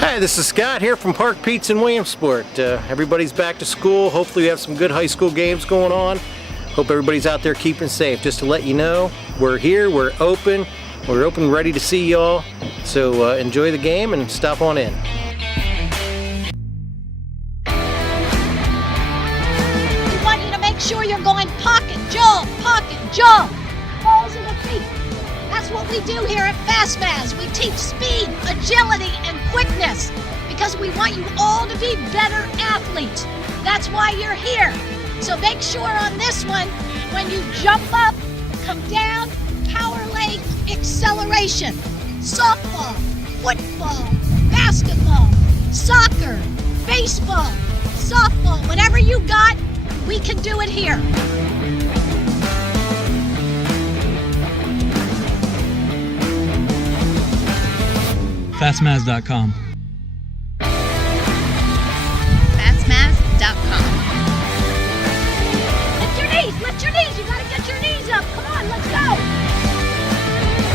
Hi, this is Scott here from Park Pizza in Williamsport. Everybody's back to school. Hopefully we have some good high school games going on. Hope everybody's out there keeping safe. Just to let you know, we're here, we're open, ready to see y'all. So enjoy the game and stop on in. We want you to make sure you're going pocket, jump, balls in the feet. That's what we do here at FastFaz. We teach speed, agility, and quickness because we want you all to be better athletes. That's why you're here. So make sure on this one, when you jump up, come down, power leg acceleration. Softball, football, basketball, soccer, baseball, softball, whatever you got, we can do it here. Fastmaz.com. Fastmaz.com. Lift your knees. You gotta get your knees up. Come on, let's go.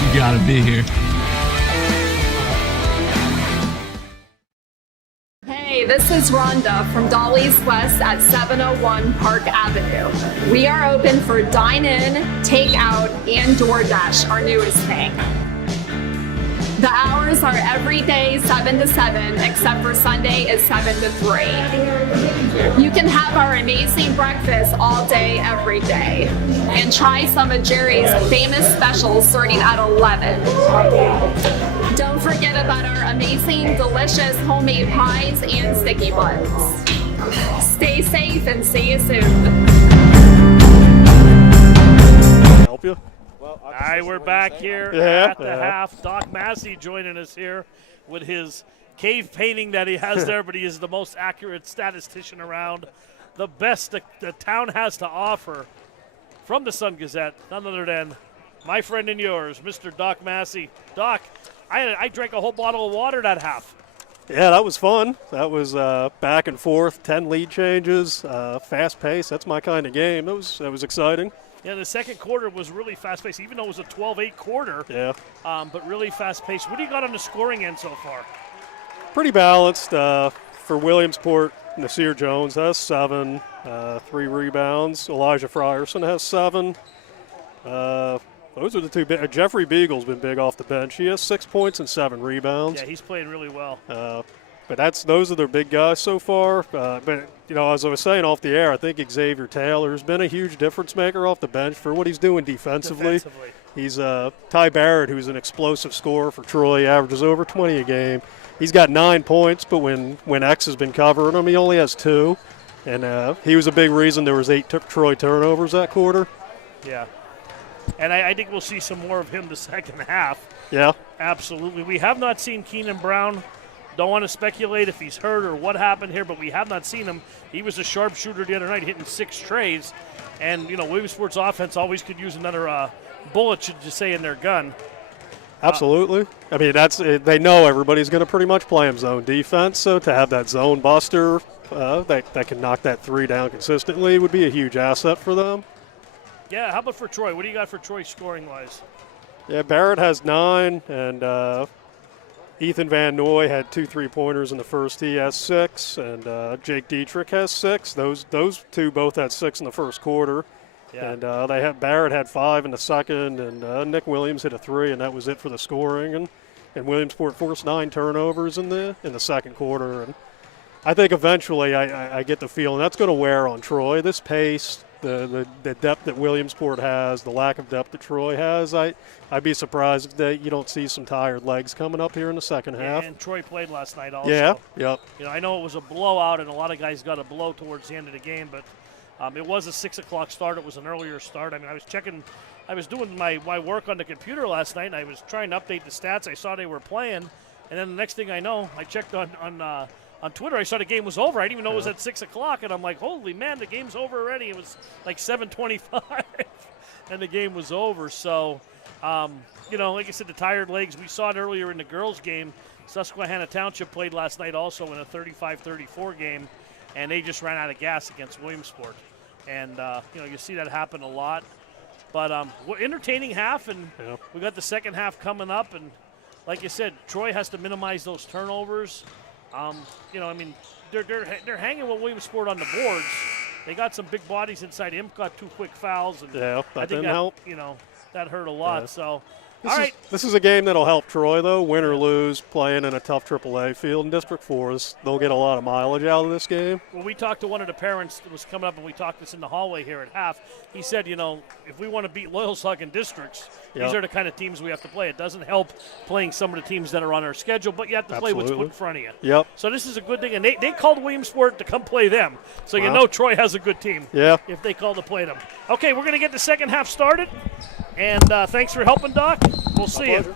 You gotta be here. Hey, this is Rhonda from Dolly's West at 701 Park Avenue. We are open for dine-in, takeout, and DoorDash, our newest thing. The hours are every day 7 to 7, except for Sunday is 7 to 3. You can have our amazing breakfast all day, every day. And try some of Jerry's famous specials starting at 11. Don't forget about our amazing, delicious homemade pies and sticky buns. Stay safe and see you soon. Help you? All right, we're back here at the half. Doc Massey joining us here with his cave painting that he has there, but he is the most accurate statistician around. The best the town has to offer from the Sun-Gazette, none other than my friend and yours, Mr. Doc Massey. Doc, I drank a whole bottle of water that half. Yeah, that was fun. That was back and forth, 10 lead changes, fast pace. That's my kind of game. That was exciting. Yeah, the second quarter was really fast-paced, even though it was a 12-8 quarter. Yeah. But really fast-paced. What do you got on the scoring end so far? Pretty balanced. For Williamsport, Nasir Jones has 7, 3 rebounds. Elijah Frierson has 7. Those are the two big. Jeffrey Beagle's been big off the bench. He has 6 points and 7 rebounds. Yeah, he's playing really well. But those are their big guys so far. But, as I was saying off the air, I think Xavier Taylor's been a huge difference maker off the bench for what he's doing defensively. He's Ty Barrett, who's an explosive scorer for Troy, averages over 20 a game. He's got 9 points, but when X has been covering him, he only has 2. And he was a big reason there was 8 Troy turnovers that quarter. Yeah. And I think we'll see some more of him the second half. Yeah. Absolutely. We have not seen Keenan Brown. Don't want to speculate if he's hurt or what happened here, but we have not seen him. He was a sharpshooter the other night, hitting 6 trays. And, Williamsport's offense always could use another bullet, should you say, in their gun. Absolutely. I mean, they know everybody's going to pretty much play him zone defense, so to have that zone buster that can knock that 3 down consistently would be a huge asset for them. Yeah, how about for Troy? What do you got for Troy scoring-wise? Yeah, Barrett has 9, and Ethan Van Noy had 2 3-pointers in the first. He has 6, and Jake Dietrich has 6. Those 2 both had 6 in the first quarter. Yeah. And Barrett had 5 in the second, and Nick Williams hit a 3, and that was it for the scoring. And Williamsport forced 9 turnovers in the second quarter. And I think eventually I get the feeling that's going to wear on Troy. This pace, the depth that Williamsport has, the lack of depth that Troy has, I'd be surprised that you don't see some tired legs coming up here in the second half. And Troy played last night also. Yeah, yep. I know it was a blowout, and a lot of guys got a blow towards the end of the game, but it was a 6 o'clock start. It was an earlier start. I mean, I was doing my work on the computer last night, and I was trying to update the stats. I saw they were playing, and then the next thing I know, I checked on Twitter. I saw the game was over. I didn't even know it was at 6 o'clock, and I'm like, holy man, the game's over already. It was like 7:25, and the game was over. So, like I said, the tired legs, we saw it earlier in the girls' game. Susquehanna Township played last night also in a 35-34 game, and they just ran out of gas against Williamsport. And, you see that happen a lot. But entertaining half, and we got the second half coming up. And like you said, Troy has to minimize those turnovers. They're hanging with Williamsport on the boards. They got some big bodies inside. Imp got 2 quick fouls. And that I think didn't help. That hurt a lot. Yeah. So, This is a game that'll help Troy, though, win or lose, playing in a tough AAA field in District 4. They'll get a lot of mileage out of this game. Well, we talked to one of the parents that was coming up, and we talked this in the hallway here at half. He said, if we want to beat Loyalsock in districts, these are the kind of teams we have to play. It doesn't help playing some of the teams that are on our schedule, but you have to play what's put in front of you. Yep. So this is a good thing, and they called Williamsport to come play them. So Troy has a good team if they call to play them. Okay, we're going to get the second half started, and thanks for helping, Doc. We'll see you.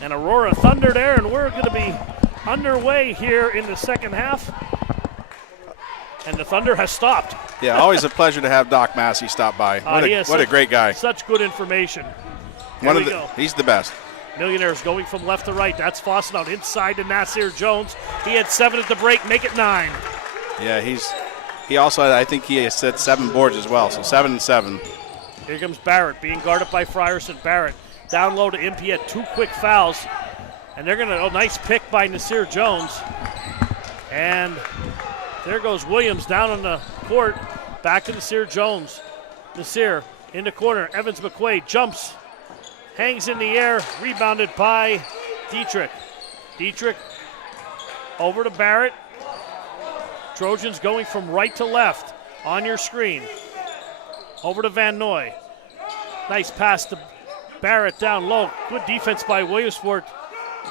And Aurora Thunder there, and we're going to be underway here in the second half. And the Thunder has stopped. Yeah, always a pleasure to have Doc Massey stop by. What a great guy. Such good information. He's the best. Millionaires going from left to right. That's Fossen out inside to Nasir Jones. He had 7 at the break, make it 9. Yeah, he also had, I think he has set 7 boards as well, so 7 and 7. Here comes Barrett being guarded by Frierson. Barrett down low to Impey at 2 quick fouls. And they're going to, nice pick by Nasir Jones. And there goes Williams down on the court. Back to Nasir Jones. Nasir in the corner. Evans McQuaid jumps. Hangs in the air, rebounded by Dietrich. Dietrich over to Barrett. Trojans going from right to left on your screen. Over to Van Noy. Nice pass to Barrett down low. Good defense by Williamsport.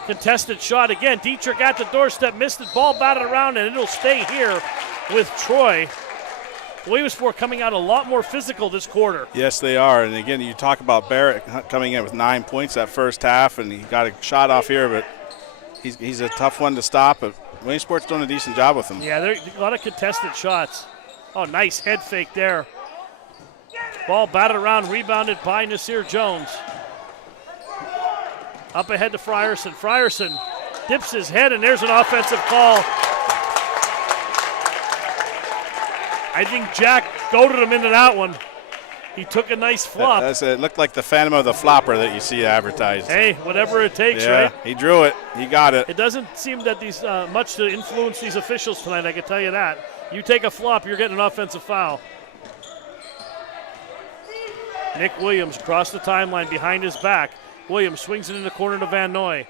Contested shot again. Dietrich at the doorstep, missed it. Ball batted around, and it'll stay here with Troy. Williamsport coming out a lot more physical this quarter. Yes, they are. And again, you talk about Barrett coming in with 9 points that first half, and he got a shot off here, but he's a tough one to stop. But Williamsport's doing a decent job with him. Yeah, there are a lot of contested shots. Oh, nice head fake there. Ball batted around, rebounded by Nasir Jones. Up ahead to Frierson. Frierson dips his head, and there's an offensive call. I think Jack goaded him into that one. He took a nice flop. It looked like the Phantom of the Flopper that you see advertised. Hey, whatever it takes, yeah, right? He drew it. He got it. It doesn't seem that these much to influence these officials tonight, I can tell you that. You take a flop, you're getting an offensive foul. Nick Williams across the timeline behind his back. Williams swings it in the corner to Van Noy.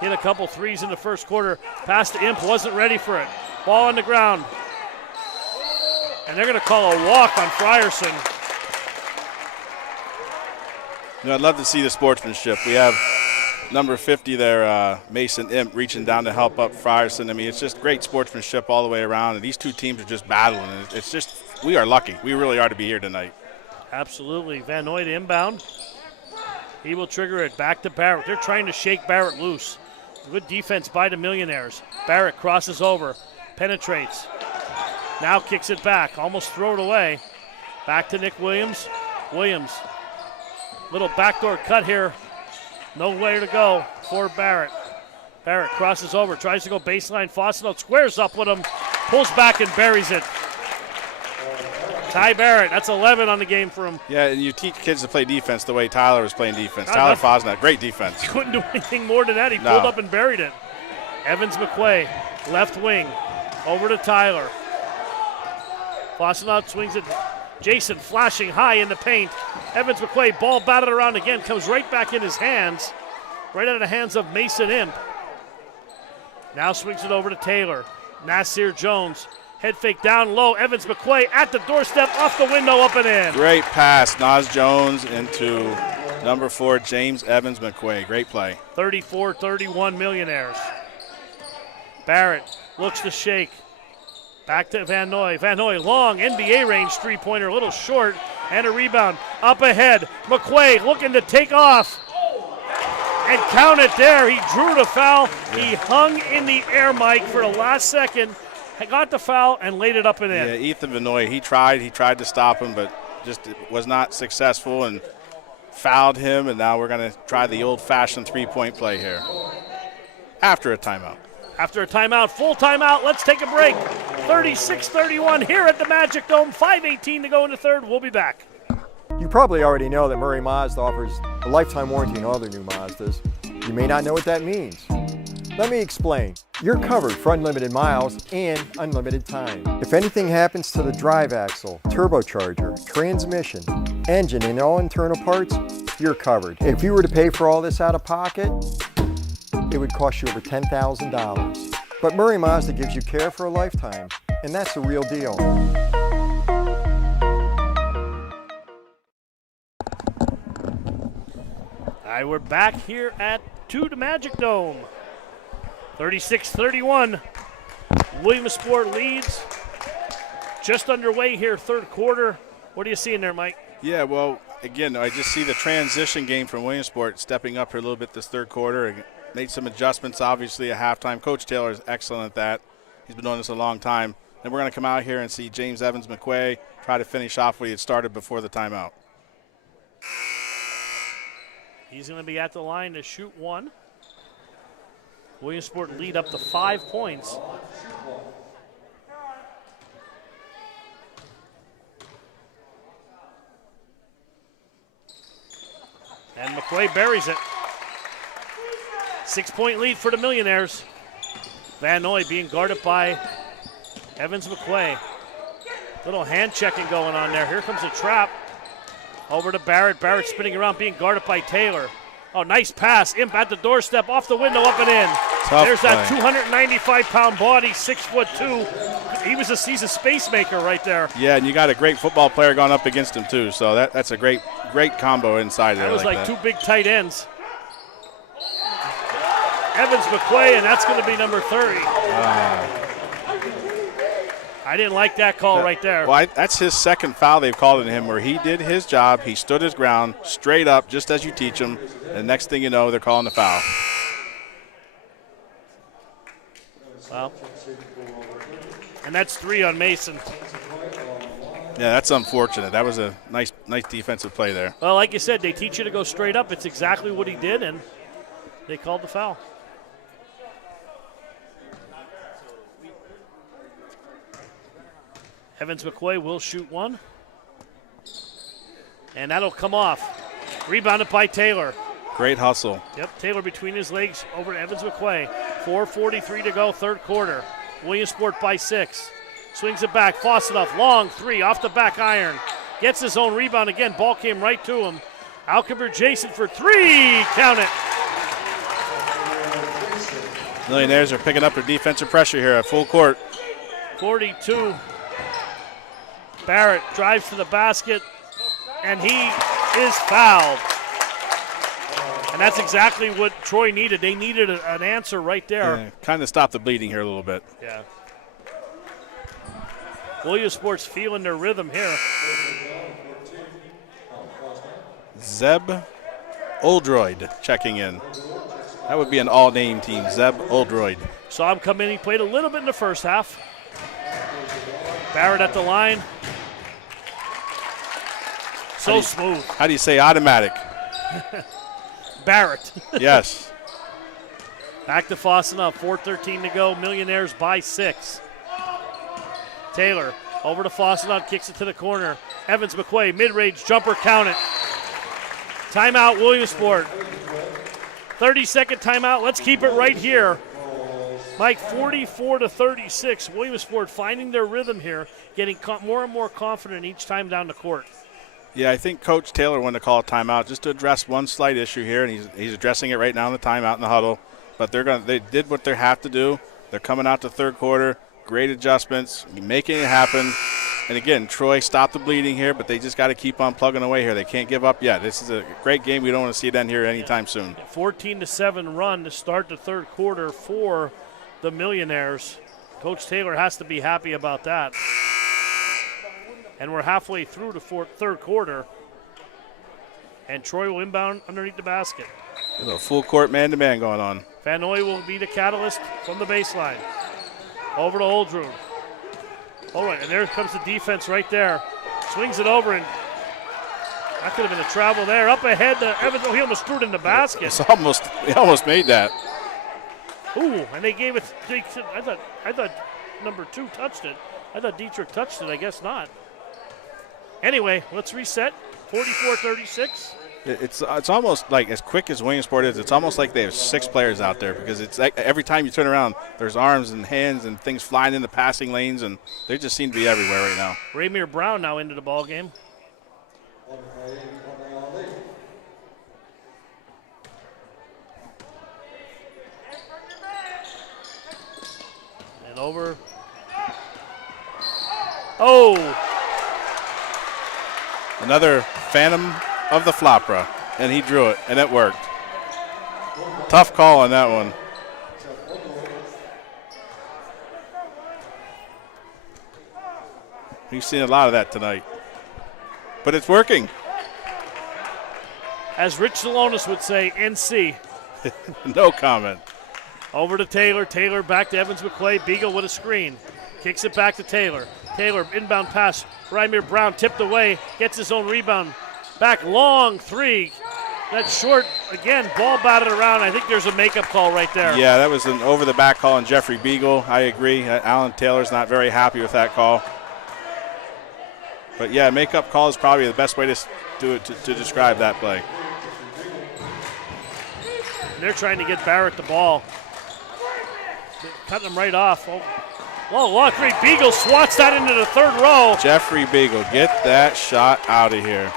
Hit a couple threes in the first quarter. Pass to Imp, wasn't ready for it. Ball on the ground. And they're going to call a walk on Frierson. I'd love to see the sportsmanship. We have number 50 there, Mason Imp, reaching down to help up Frierson. I mean, it's just great sportsmanship all the way around, and these two teams are just battling. It's just, we are lucky. We really are to be here tonight. Absolutely. Van Noy to inbound. He will trigger it back to Barrett. They're trying to shake Barrett loose. Good defense by the Millionaires. Barrett crosses over, penetrates. Now kicks it back, almost throw it away. Back to Nick Williams. Williams, little backdoor cut here. Nowhere to go for Barrett. Barrett crosses over, tries to go baseline. Fossil squares up with him, pulls back and buries it. Ty Barrett, that's 11 on the game for him. Yeah, and you teach kids to play defense the way Tyler was playing defense. Tyler Fosnett, great defense. He couldn't do anything more than that. He pulled up and buried it. Evans McQuay, left wing, over to Tyler. Fosnett swings it. Jason flashing high in the paint. Evans McQuay, ball batted around again, comes right back in his hands, right out of the hands of Mason Imp. Now swings it over to Taylor. Nasir Jones, head fake down low. Evans McQuay at the doorstep, off the window, up and in. Great pass, Nas Jones into number 4, James Evans McQuay. Great play. 34-31 Millionaires. Barrett looks to shake. Back to Van Noy. Van Noy, long NBA range three-pointer, a little short, and a rebound. Up ahead, McQuay looking to take off. And count it there. He drew the foul. He hung in the air, Mike, for the last second. Got the foul and laid it up and in. Yeah, Ethan Van Noy, he tried to stop him, but just was not successful and fouled him, and now we're going to try the old-fashioned three-point play here after a timeout. After a timeout, full timeout, let's take a break. 36-31 here at the Magic Dome. 5:18 to go in the third. We'll be back. You probably already know that Murray Mazda offers a lifetime warranty on all their new Mazdas. You may not know what that means. Let me explain. You're covered for unlimited miles and unlimited time. If anything happens to the drive axle, turbocharger, transmission, engine, and all internal parts, you're covered. If you were to pay for all this out of pocket, it would cost you over $10,000. But Murray Mazda gives you care for a lifetime, and that's the real deal. All right, we're back here at the Magic Dome. 36-31. Williamsport leads. Just underway here, third quarter. What are you seeing there, Mike? Yeah, well, again, I just see the transition game from Williamsport stepping up here a little bit this third quarter. Made some adjustments, obviously, at halftime. Coach Taylor is excellent at that. He's been doing this a long time. Then we're going to come out here and see James Evans McQuay try to finish off what he had started before the timeout. He's going to be at the line to shoot one. Williamsport lead up to 5 points. And McQuay buries it. 6-point lead for the Millionaires. Van Noy being guarded by Evans McQuay. Little hand checking going on there. Here comes a trap. Over to Barrett. Barrett spinning around, being guarded by Taylor. Oh, nice pass. Imp at the doorstep, off the window, up and in. Tough There's play. that 295-pound body, 6'2". He's a space maker right there. Yeah, and you got a great football player going up against him, too. So that's a great combo inside there. That was like that. two big tight ends. Evans McQuay, and that's going to be number 30. I didn't like that call right there. Well, that's his second foul they've called on him, where he did his job. He stood his ground, straight up, just as you teach him. And next thing you know, they're calling the foul. Well, and that's 3 on Mason. Yeah, that's unfortunate. That was a nice defensive play there. Well, like you said, they teach you to go straight up. It's exactly what he did, and they called the foul. Evans McQuay will shoot one. And that'll come off. Rebounded by Taylor. Great hustle. Yep, Taylor between his legs over to Evans McQuay. 4:43 to go, third quarter. Williamsport by 6. Swings it back, Fossil long 3 off the back iron. Gets his own rebound again. Ball came right to him. Alkeber Jason for three. Count it. Millionaires are picking up their defensive pressure here at full court. 42. Barrett drives to the basket, and he is fouled. And that's exactly what Troy needed. They needed an answer right there. Yeah, kind of stop the bleeding here a little bit. Yeah. Williamsport's feeling their rhythm here. Zeb Oldroyd checking in. That would be an all-name team, Zeb Oldroyd. Saw him come in. He played a little bit in the first half. Barrett at the line. So smooth. How do you say automatic? Barrett. Yes. Back to Fossenau. 4:13 to go. Millionaires by 6. Taylor over to Fossenau. Kicks it to the corner. Evans McQuay. Mid-range jumper. Count it. Timeout Williamsport. 30-second timeout. Let's keep it right here. Mike, 44-36. Williamsport finding their rhythm here, getting more and more confident each time down the court. Yeah, I think Coach Taylor wanted to call a timeout just to address one slight issue here, and he's addressing it right now in the timeout in the huddle. But they did what they have to do. They're coming out to third quarter. Great adjustments, making it happen. And again, Troy stopped the bleeding here, but they just got to keep on plugging away here. They can't give up yet. This is a great game. We don't want to see it end here anytime soon. 14-7 run to start the third quarter for the Millionaires. Coach Taylor has to be happy about that. And we're halfway through the third quarter. And Troy will inbound underneath the basket. There's a full court man-to-man going on. Van Noy will be the catalyst from the baseline. Over to Oldroyd. All right, and there comes the defense right there. Swings it over, and that could have been a travel there. Up ahead to Evans. Oh, he almost threw it in the basket. He almost made that. Ooh, and they gave it. I thought number 2 touched it. I thought Dietrich touched it. I guess not. Anyway, let's reset. 44-36. It's almost like, as quick as Williamsport is, it's almost like they have 6 players out there, because it's like every time you turn around, there's arms and hands and things flying in the passing lanes, and they just seem to be everywhere right now. Ramir Brown now into the ball game. And over. Oh! Another Phantom of the Flopra, and he drew it, and it worked. Tough call on that one. We've seen a lot of that tonight, but it's working. As Rich Salonis would say, NC. No comment. Over to Taylor. Taylor back to Evans McQuay. Beagle with a screen. Kicks it back to Taylor. Taylor, inbound pass. Ramir Brown tipped away. Gets his own rebound. Back long 3. That's short. Again, ball batted around. I think there's a makeup call right there. Yeah, that was an over-the-back call on Jeffrey Beagle. I agree. Alan Taylor's not very happy with that call. But, yeah, makeup call is probably the best way to do it, to describe that play. And they're trying to get Barrett the ball. Cutting him right off. Oh, long 3. Beagle swats that into the third row. Jeffrey Beagle, get that shot out of here.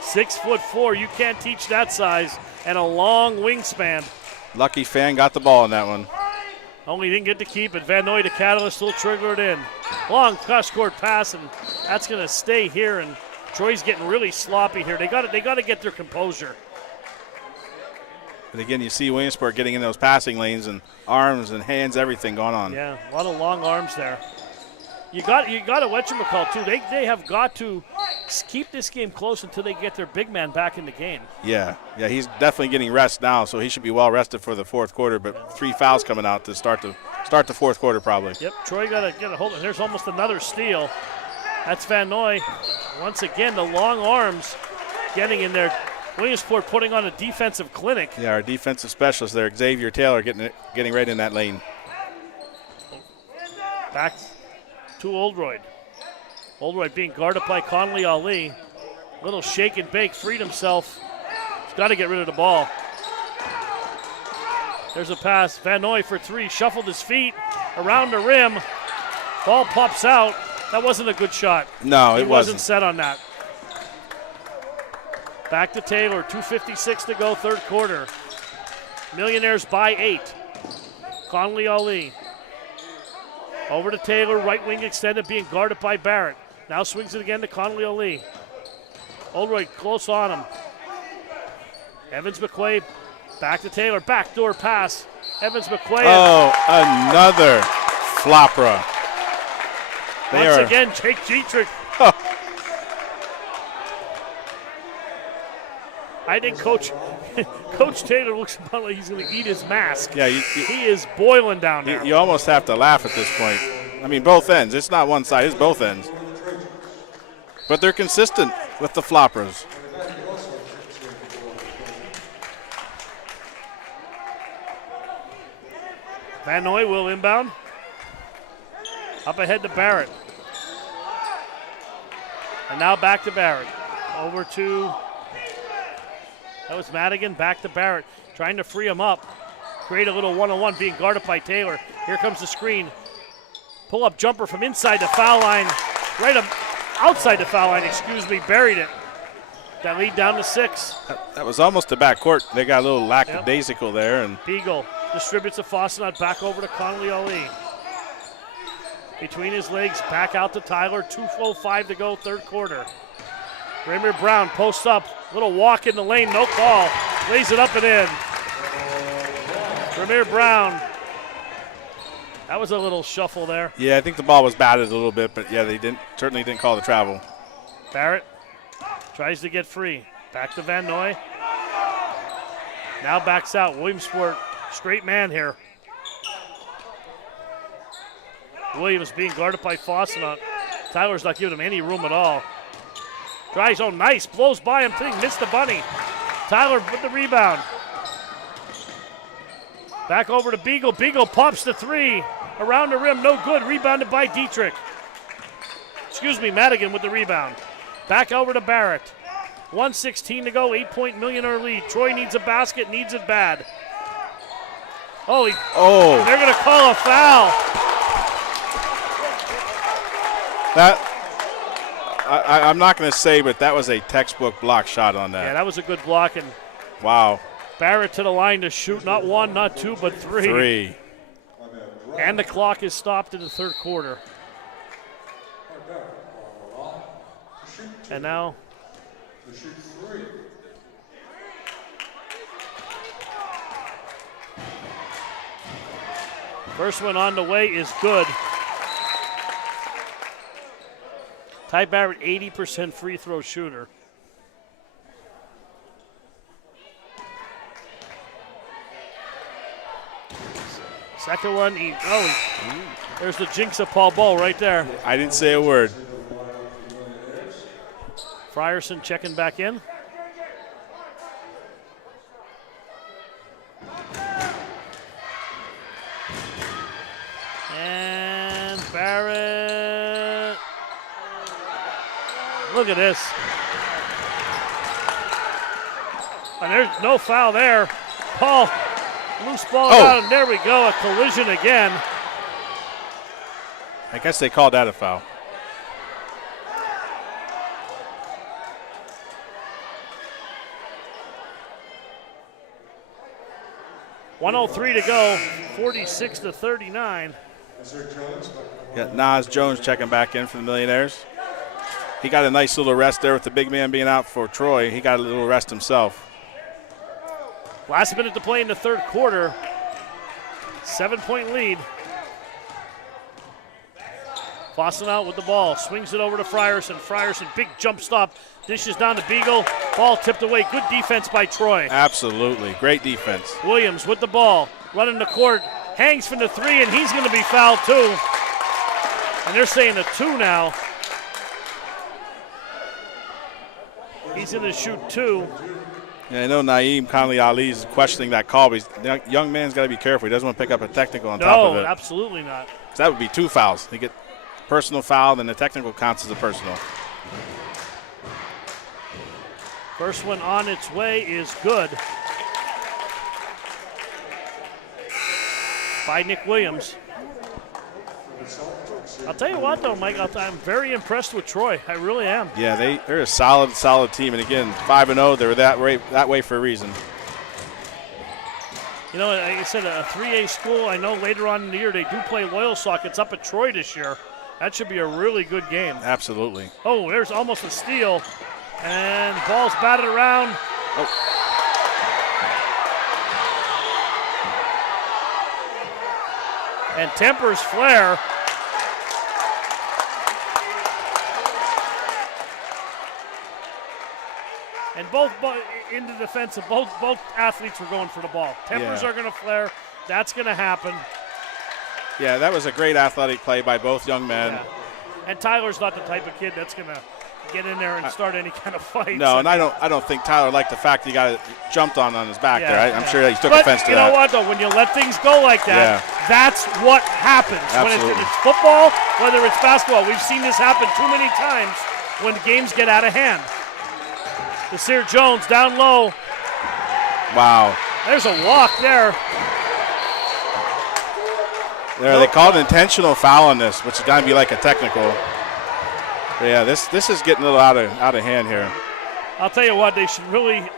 6'4", you can't teach that size, and a long wingspan. Lucky Fan got the ball in that one. Only didn't get to keep it. Van Noy, the catalyst, will trigger it in. Long cross-court pass, and that's going to stay here. And Troy's getting really sloppy here. They got to get their composure. But again, you see Williamsport getting in those passing lanes, and arms and hands, everything going on. Yeah, a lot of long arms there. You got to whatchamacall too. They have got to keep this game close until they get their big man back in the game. Yeah, he's definitely getting rest now, so he should be well rested for the fourth quarter. But 3 fouls coming out to start the fourth quarter probably. Yep, Troy got to get a hold of it. There's almost another steal. That's Van Noy. Once again, the long arms getting in there. Williamsport putting on a defensive clinic. Yeah, our defensive specialist there, Xavier Taylor, getting right in that lane. Back to Oldroyd. Oldroyd being guarded by Conley Ali. Little shake and bake, freed himself. He's got to get rid of the ball. There's a pass. Van Noy for 3, shuffled his feet around the rim. Ball pops out. That wasn't a good shot. No, he it wasn't set on that. Back to Taylor, 2:56 to go, third quarter. Millionaires by 8. Conley Ali. Over to Taylor, right wing extended, being guarded by Barrett. Now swings it again to Conley Ali. Oldroyd close on him. Evans McQuaid back to Taylor, backdoor pass. Evans McQuaid. Oh, another flopper. Once again, Jake Dietrich. I think Coach Taylor looks about like he's going to eat his mask. Yeah, he is boiling down there. You almost have to laugh at this point. I mean, both ends. It's not one side, it's both ends. But they're consistent with the floppers. Van Noy will inbound. Up ahead to Barrett. And now back to Barrett. Over to, that was Madigan, back to Barrett. Trying to free him up. Create a little one-on-one, being guarded by Taylor. Here comes the screen. Pull-up jumper from inside the foul line. Outside the foul line, buried it. That lead down to 6. That was almost the backcourt. They got a little lackadaisical there. And Beagle distributes to Fossenot, back over to Conley Ali. Between his legs, back out to Tyler. 2:05 to go, third quarter. Raymond Brown posts up. Little walk in the lane, no call. Lays it up and in. Ramir Brown. That was a little shuffle there. yeah, I think the ball was batted a little bit, but yeah, they certainly didn't call the travel. Barrett tries to get free. Back to Van Noy. Now backs out. Williamsport, straight man here. Williams being guarded by Fossenot. Tyler's not giving him any room at all. Drives, nice. Blows by him, missed the bunny. Tyler with the rebound. Back over to Beagle. Beagle pops the 3. Around the rim, no good. Rebounded by Dietrich. Madigan with the rebound. Back over to Barrett. 1:16 to go, 8-point Millionaire lead. Troy needs a basket, needs it bad. They're going to call a foul. I'm not going to say, but that was a textbook block shot on that. Yeah, that was a good block. And wow. Barrett to the line to shoot, not 1, not 2, but 3. 3. And the clock is stopped in the third quarter. And now first one on the way is good. Ty Barrett, 80% free throw shooter. Second one, there's the jinx of Paul Ball right there. I didn't say a word. Frierson checking back in. And Barrett. Look at this. And there's no foul there. Paul, loose ball down, and there we go, a collision again. I guess they called that a foul. .103 to go, 46-39. Got Nas Jones checking back in for the Millionaires. He got a nice little rest there with the big man being out for Troy. He got a little rest himself. Last minute to play in the third quarter. 7-point lead. Fossenot with the ball. Swings it over to Frierson. Frierson, big jump stop. Dishes down to Beagle. Ball tipped away. Good defense by Troy. Absolutely. Great defense. Williams with the ball. Running the court. Hangs from the 3, and he's going to be fouled too. And they're saying a 2 now. He's going to shoot 2. Yeah, I know Naeem Conley Ali is questioning that call, but the young man's got to be careful. He doesn't want to pick up a technical on top of it. No, absolutely not. 'Cause that would be 2 fouls. He get personal foul, then the technical counts as a personal. First one on its way is good. By Nick Williams. I'll tell you what, though, Mike, I'm very impressed with Troy. I really am. Yeah, they're a solid team. And, again, 5-0, they're that way for a reason. You know, like I said, a 3A school, I know later on in the year they do play Loyalsock. It's up at Troy this year. That should be a really good game. Absolutely. Oh, there's almost a steal. And ball's batted around. Oh. And tempers flare. And both in the defense of both athletes were going for the ball. Tempers are going to flare. That's going to happen. Yeah, that was a great athletic play by both young men. Yeah. And Tyler's not the type of kid that's going to get in there and start any kind of fight. No, and I don't think Tyler liked the fact he got jumped on his back there. I'm sure he took offense to that. But you know what, though? When you let things go like that, that's what happens. Absolutely. When it's football, whether it's basketball, we've seen this happen too many times when the games get out of hand. Nasir Jones down low. Wow. There's a walk there. They called an intentional foul on this, which is going to be like a technical. But yeah, this is getting a little out of hand here. I'll tell you what, they should really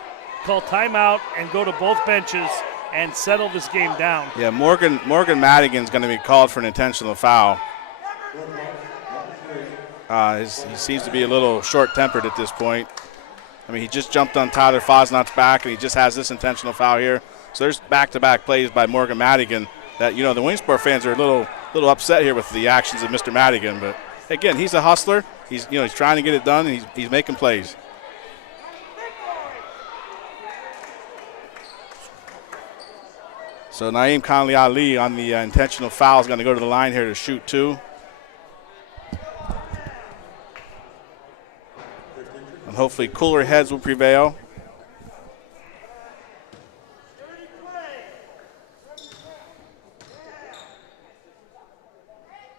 call timeout and go to both benches and settle this game down. Yeah, Morgan Madigan's going to be called for an intentional foul. He seems to be a little short-tempered at this point. I mean, he just jumped on Tyler Fosnot's back, and he just has this intentional foul here. So there's back-to-back plays by Morgan Madigan that, the Williamsport fans are a little upset here with the actions of Mr. Madigan. But, again, he's a hustler. He's trying to get it done, and he's making plays. So Naeem Conley Ali on the intentional foul is going to go to the line here to shoot two. And hopefully cooler heads will prevail.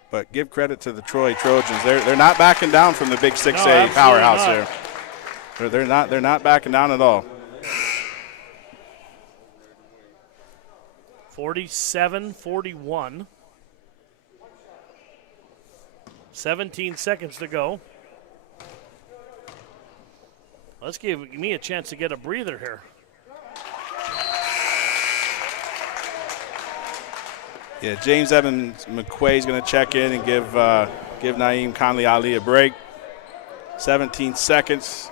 But give credit to the Troy Trojans. They're not backing down from the big 6A powerhouse here. They're not backing down at all. 47-41. 17 seconds to go. Let's give me a chance to get a breather here. Yeah, James Evans McQuay is going to check in and give Naeem Conley Ali a break. 17 seconds.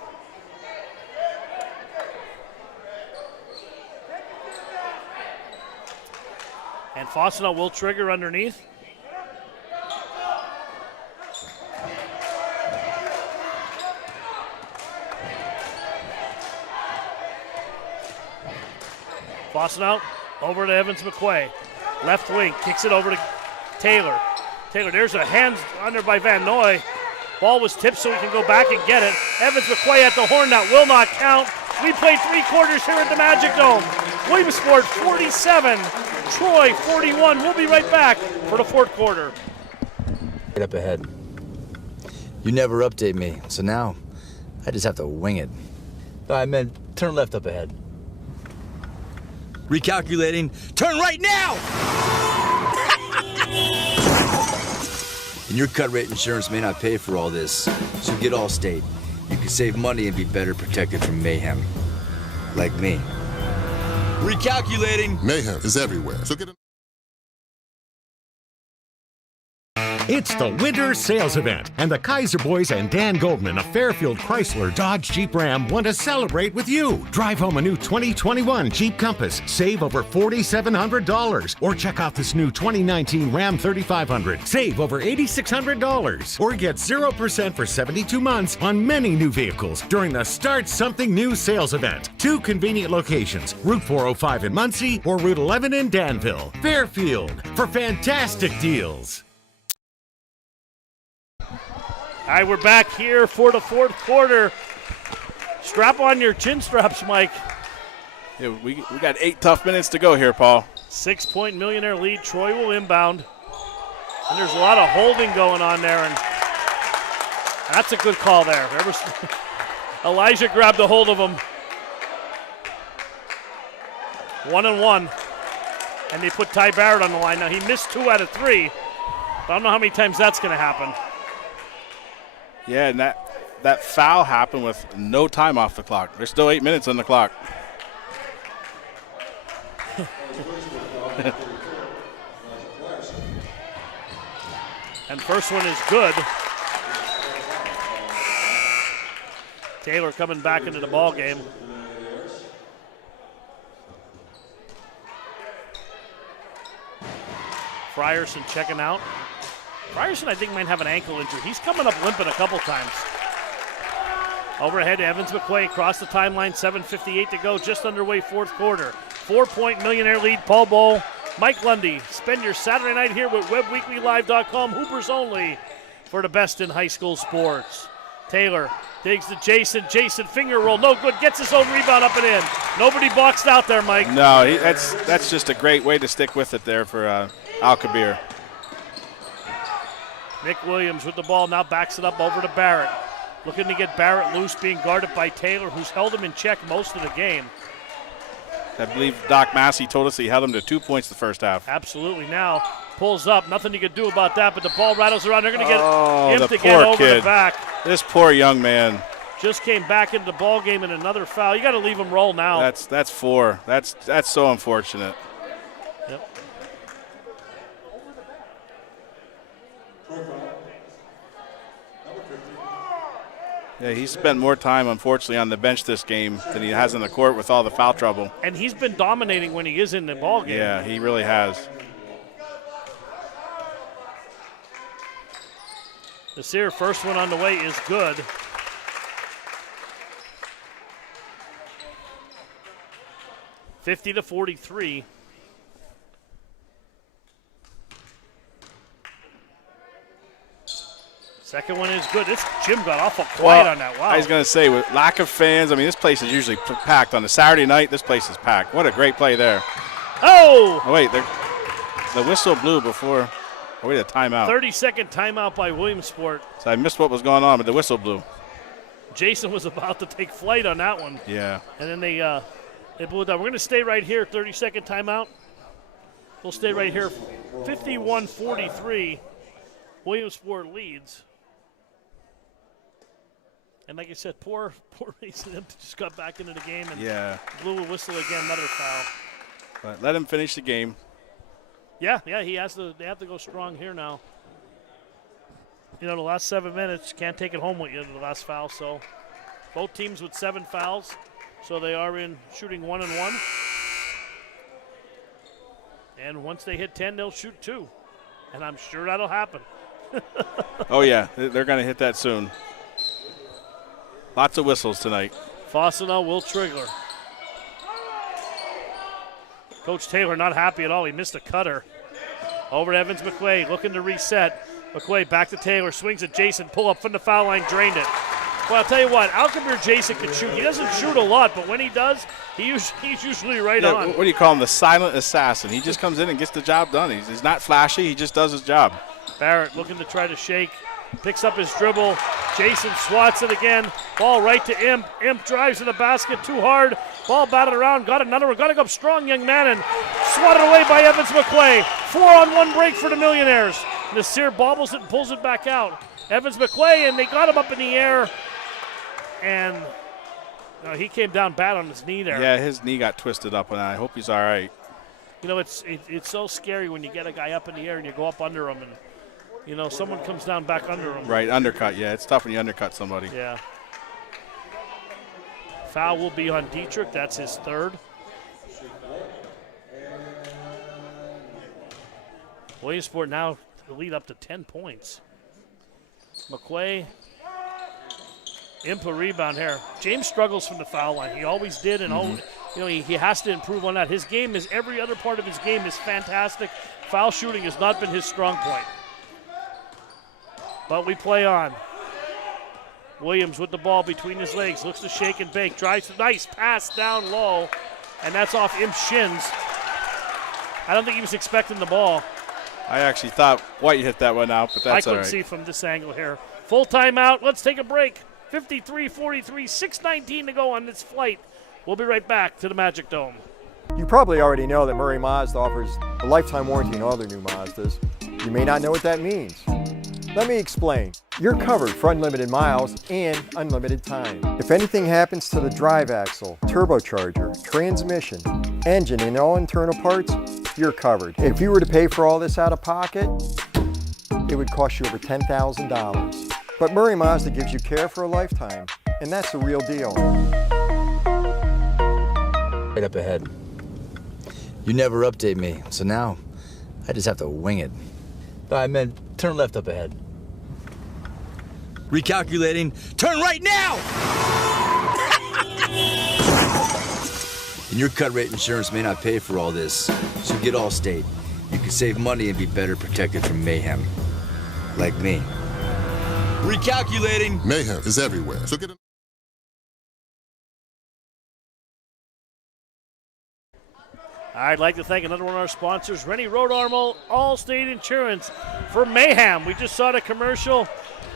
And Fosnot will trigger underneath. Fosnot over to Evans McQuay. Left wing, kicks it over to Taylor. Taylor, there's a hands under by Van Noy. Ball was tipped so he can go back and get it. Evans McQuay at the horn, that will not count. We played 3 quarters here at the Magic Dome. Williamsport 47, Troy 41. We'll be right back for the 4th quarter. Right up ahead. You never update me, so now I just have to wing it. No, I meant turn left up ahead. Recalculating. Turn right now! And your cut rate insurance may not pay for all this, so get Allstate. You can save money and be better protected from mayhem. Like me. Recalculating. Mayhem is everywhere, so get a... It's the winter sales event, and the Kaiser boys and Dan Goldman of Fairfield Chrysler Dodge Jeep Ram want to celebrate with you. Drive home a new 2021 Jeep Compass, save over $4,700, or check out this new 2019 Ram 3500, save over $8,600, or get 0% for 72 months on many new vehicles during the Start Something New sales event. 2 convenient locations, Route 405 in Muncie or Route 11 in Danville. Fairfield, for fantastic deals. All right, we're back here for the 4th quarter. Strap on your chin straps, Mike. Yeah, we got 8 tough minutes to go here, Paul. 6-point Millionaire lead. Troy will inbound. And there's a lot of holding going on there, and that's a good call there. Elijah grabbed a hold of him. 1-1. And they put Ty Barrett on the line. Now, he missed 2 out of 3. I don't know how many times that's going to happen. Yeah, and that foul happened with no time off the clock. There's still 8 minutes on the clock. And first one is good. Taylor coming back into the ball game. Frierson checking out. Frierson, I think, might have an ankle injury. He's coming up limping a couple times. Overhead to Evans McQuay across the timeline, 7:58 to go, just underway fourth quarter. 4-point Millionaire lead, Paul Bowl, Mike Lundy. Spend your Saturday night here with WebWeeklyLive.com. Hoopers only for the best in high school sports. Taylor digs to Jason. Jason finger roll, no good. Gets his own rebound up and in. Nobody boxed out there, Mike. No, that's just a great way to stick with it there for Al-Kabir. Nick Williams with the ball, now backs it up over to Barrett. Looking to get Barrett loose, being guarded by Taylor, who's held him in check most of the game. I believe Doc Massey told us he held him to 2 points the first half. Absolutely. Now pulls up. Nothing you can do about that, but the ball rattles around. They're going to get him to get over the back. This poor young man. Just came back into the ball game in another foul. You got to leave him roll now. That's 4. That's so unfortunate. Yep. Yeah, he's spent more time, unfortunately, on the bench this game than he has in the court with all the foul trouble. And he's been dominating when he is in the ball game. Yeah, he really has. The Sear first one on the way is good. (50-43). Second one is good. This gym got awful quiet on that. Wow. I was going to say, with lack of fans, I mean, this place is usually packed. On a Saturday night, this place is packed. What a great play there. Oh wait, the whistle blew before. Oh, wait, a timeout. 30-second timeout by Williamsport. So I missed what was going on, but the whistle blew. Jason was about to take flight on that one. Yeah. And then they blew it down. We're going to stay right here, 30-second timeout. We'll stay right here. 51-43, Williamsport leads. And like I said, poor Mason just got back into the game and blew a whistle again, another foul. But let him finish the game. Yeah, he has to. They have to go strong here now. You know, the last 7 minutes, can't take it home with you, the last foul. So both teams with 7 fouls. So they are in shooting 1-1. And once they hit 10, they'll shoot 2. And I'm sure that'll happen. Oh, yeah, they're going to hit that soon. Lots of whistles tonight. Fossenau, Will Trigler. Coach Taylor not happy at all. He missed a cutter. Over to Evans McQuay, looking to reset. McQuay back to Taylor, swings at Jason, pull up from the foul line, drained it. Well, I'll tell you what, Al-Kabir Jason can shoot. He doesn't shoot a lot, but when he does, he's usually right on. What do you call him? The silent assassin. He just comes in and gets the job done. He's not flashy. He just does his job. Barrett looking to try to shake. Picks up his dribble. Jason swats it again. Ball right to Imp. Imp drives to the basket too hard. Ball batted around. Got another one. Got to go up strong, young man, and swatted away by Evans McQuay. 4-on-1 break for the Millionaires. Nasir bobbles it and pulls it back out. Evans McQuay, and they got him up in the air. And he came down bad on his knee there. Yeah, his knee got twisted up, and I hope he's all right. You know, it's so scary when you get a guy up in the air and you go up under him, and you know, someone comes down back under him. Right, undercut. Yeah, it's tough when you undercut somebody. Yeah. Foul will be on Dietrich. That's his third. Williamsport now lead up to 10 points. McQuay, Impa rebound here. James struggles from the foul line. He always did, and always, you know, he has to improve on that. His game is, every other part of his game is fantastic. Foul shooting has not been his strong point. But we play on. Williams with the ball between his legs, looks to shake and bake, drives, nice pass down low, and that's off Imp's shins. I don't think he was expecting the ball. I actually thought White hit that one out, but that's all right. I couldn't see from this angle here. Full timeout. Let's take a break. 53-43, 6:19 to go on this flight. We'll be right back to the Magic Dome. You probably already know that Murray Mazda offers a lifetime warranty on all their new Mazdas. You may not know what that means. Let me explain. You're covered for unlimited miles and unlimited time. If anything happens to the drive axle, turbocharger, transmission, engine, and all internal parts, you're covered. If you were to pay for all this out of pocket, it would cost you over $10,000. But Murray Mazda gives you care for a lifetime, and that's the real deal. Right up ahead. You never update me, so now I just have to wing it. I meant turn left up ahead. Recalculating. Turn right now! And your cut rate insurance may not pay for all this, so get Allstate. You can save money and be better protected from mayhem. Like me. Recalculating. Mayhem is everywhere, so get a... I'd like to thank another one of our sponsors, Rennie Road Armor, Allstate Insurance for Mayhem. We just saw the commercial.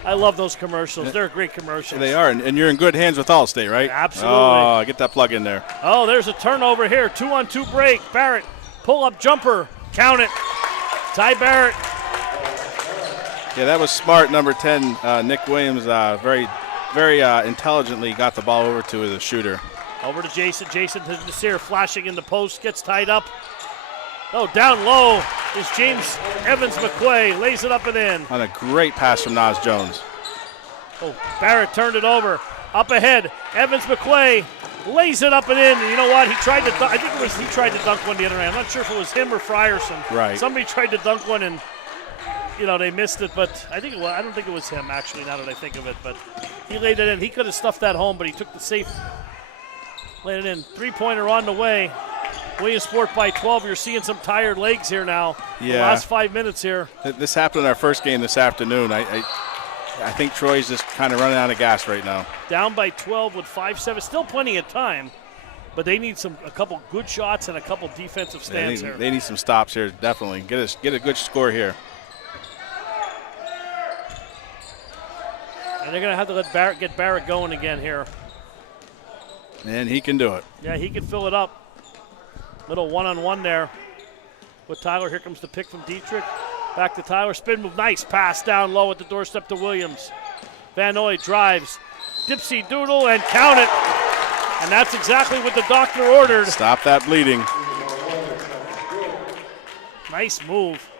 I love those commercials. They're great commercials. They are, and you're in good hands with Allstate, right? Absolutely. Oh, get that plug in there. Oh, there's a turnover here. 2-on-2 break. Barrett, pull-up jumper. Count it. Ty Barrett. Yeah, that was smart. Number 10, Nick Williams, very intelligently got the ball over to the shooter. Over to Jason. Jason to Nasir, flashing in the post, gets tied up. Oh, down low is James Evans McQuay, lays it up and in. On a great pass from Nas Jones. Oh, Barrett turned it over. Up ahead, Evans McQuay lays it up and in. And you know what? He tried to. I think it was he tried to dunk one the other night. I'm not sure if it was him or Frierson. Right. Somebody tried to dunk one and they missed it. But I don't think it was him actually. Now that I think of it, but he laid it in. He could have stuffed that home, but he took the safe. Laid it in. Three-pointer on the way. Williamsport by 12. You're seeing some tired legs here now. Yeah. The last 5 minutes here. This happened in our first game this afternoon. I think Troy's just kind of running out of gas right now. Down by 12 with 5-7. Still plenty of time, but they need a couple good shots and a couple defensive stands here. They need some stops here, definitely. Get a good score here. And they're going to have to get Barrett going again here. And he can do it. Yeah, he can fill it up. Little one-on-one there with Tyler. Here comes the pick from Dietrich. Back to Tyler. Spin move. Nice pass down low at the doorstep to Williams. Van Noy drives. Dipsy doodle and count it. And that's exactly what the doctor ordered. Stop that bleeding. Nice move.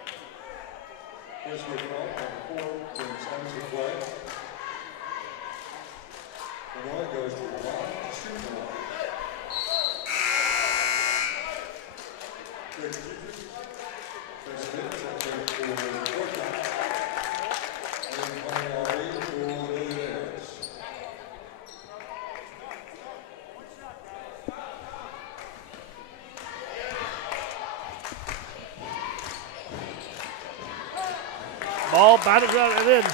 Ball batted around and in.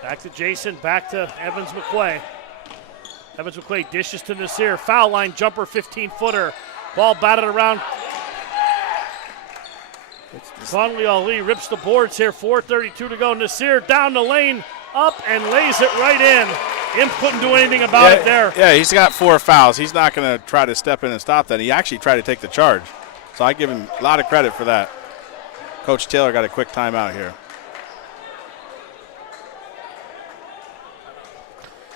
Back to Jason, back to Evans McQuay. Evans McQuay dishes to Nasir. Foul line jumper, 15-footer. Ball batted around. Conley Ali rips the boards here. 4:32 to go. Nasir down the lane, up and lays it right in. Imp couldn't do anything about it there. Yeah, he's got 4 fouls. He's not going to try to step in and stop that. He actually tried to take the charge. So I give him a lot of credit for that. Coach Taylor got a quick timeout here.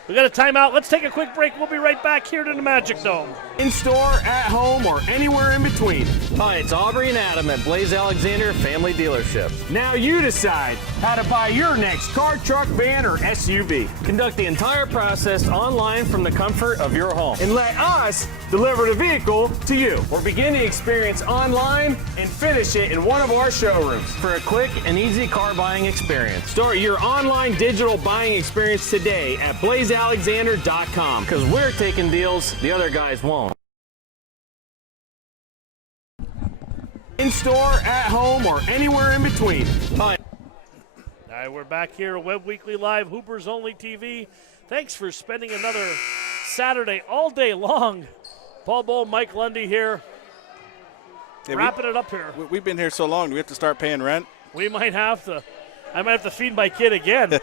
We got a timeout. Let's take a quick break. We'll be right back here to the Magic Dome. In store, at home, or anywhere in between. Hi, it's Aubrey and Adam at Blaze Alexander Family Dealership. Now you decide how to buy your next car, truck, van, or SUV. Conduct the entire process online from the comfort of your home. And let us deliver the vehicle to you. Or begin the experience online and finish it in one of our showrooms. For a quick and easy car buying experience. Start your online digital buying experience today at blazealexander.com. Because we're taking deals the other guys won't. In store, at home, or anywhere in between. Hi. All right, we're back here at Webb Weekly Live, Hoopers Only TV. Thanks for spending another Saturday all day long. Paul Bowl, Mike Lundy here. Yeah, wrapping it up here. We've been here so long. Do we have to start paying rent? We might have to. I might have to feed my kid again.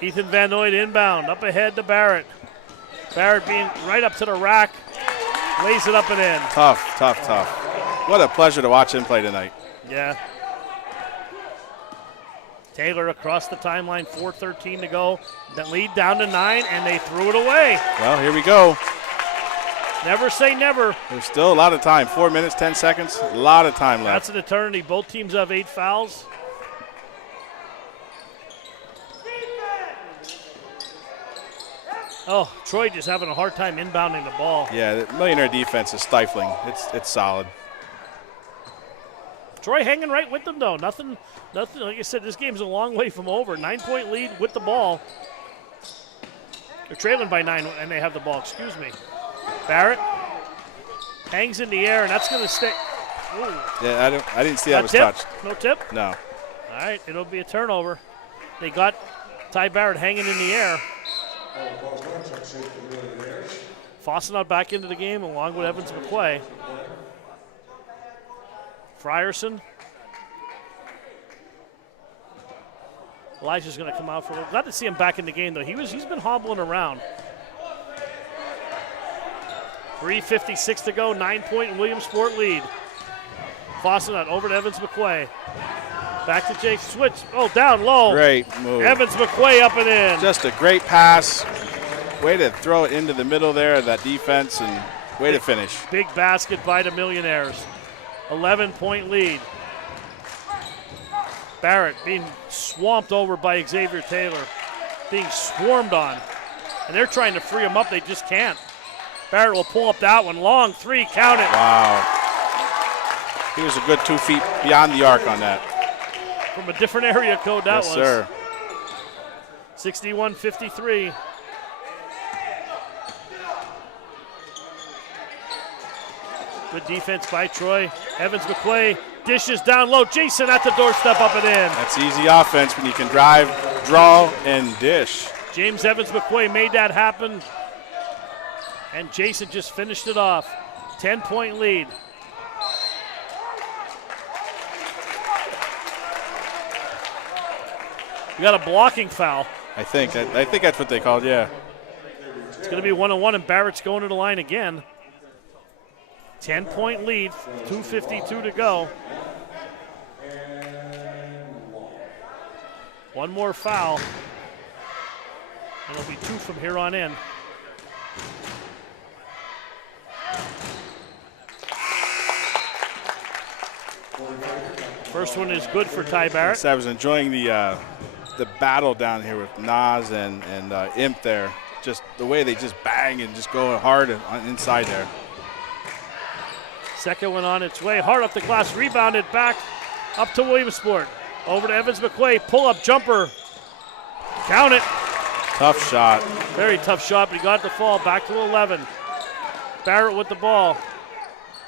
Ethan Van Noy inbound, up ahead to Barrett. Barrett being right up to the rack, lays it up and in. Tough. What a pleasure to watch him play tonight. Yeah. Taylor across the timeline, 4:13 to go. The lead down to 9, and they threw it away. Well, here we go. Never say never. There's still a lot of time. 4 minutes, 10 seconds. A lot of time left. That's an eternity. Both teams have 8 fouls. Oh, Troy just having a hard time inbounding the ball. Yeah, the Millionaire defense is stifling. It's solid. Troy hanging right with them, though. Nothing. Like I said, this game's a long way from over. 9-point lead with the ball. They're trailing by 9, and they have the ball. Excuse me. Barrett hangs in the air, and that's going to stay. Ooh. Yeah, I didn't see that was tip? touched. No tip? No. All right, it'll be a turnover. They got Ty Barrett hanging in the air. Fossenot back into the game along with Evans McQuay. Frierson. Elijah's going to come out for a little. Glad to see him back in the game, though. He's been hobbling around. 3:56 to go, 9-point Williamsport lead. Fossenot over to Evans McQuay. Back to Jake. Switch. Oh, down low. Great move. Evans McQuay up and in. Just a great pass. Way to throw it into the middle there of that defense, and way to finish. Big basket by the Millionaires. 11-point lead. Barrett being swamped over by Xavier Taylor. Being swarmed on. And they're trying to free him up. They just can't. Barrett will pull up that one. Long three. Count it. Wow. He was a good 2 feet beyond the arc on that. From a different area code that yes, was. Sir. 61-53. Good defense by Troy. Evans McQuay dishes down low. Jason at the doorstep up and in. That's easy offense when you can drive, draw, and dish. James Evans McQuay made that happen. And Jason just finished it off. 10-point lead. We got a blocking foul. I think that's what they called, yeah. It's going to be 1-on-1, and Barrett's going to the line again. 10-point lead, 2:52 to go. One more foul. And it'll be 2 from here on in. First one is good for Ty Barrett. Yes, I was enjoying the battle down here with Nas and Imp there. Just the way they just bang and just go hard inside there. Second one on its way. Hard up the glass. Rebounded back up to Williamsport. Over to Evans McQuay. Pull-up jumper. Count it. Tough shot. Very tough shot, but he got the fall. Back to 11. Barrett with the ball.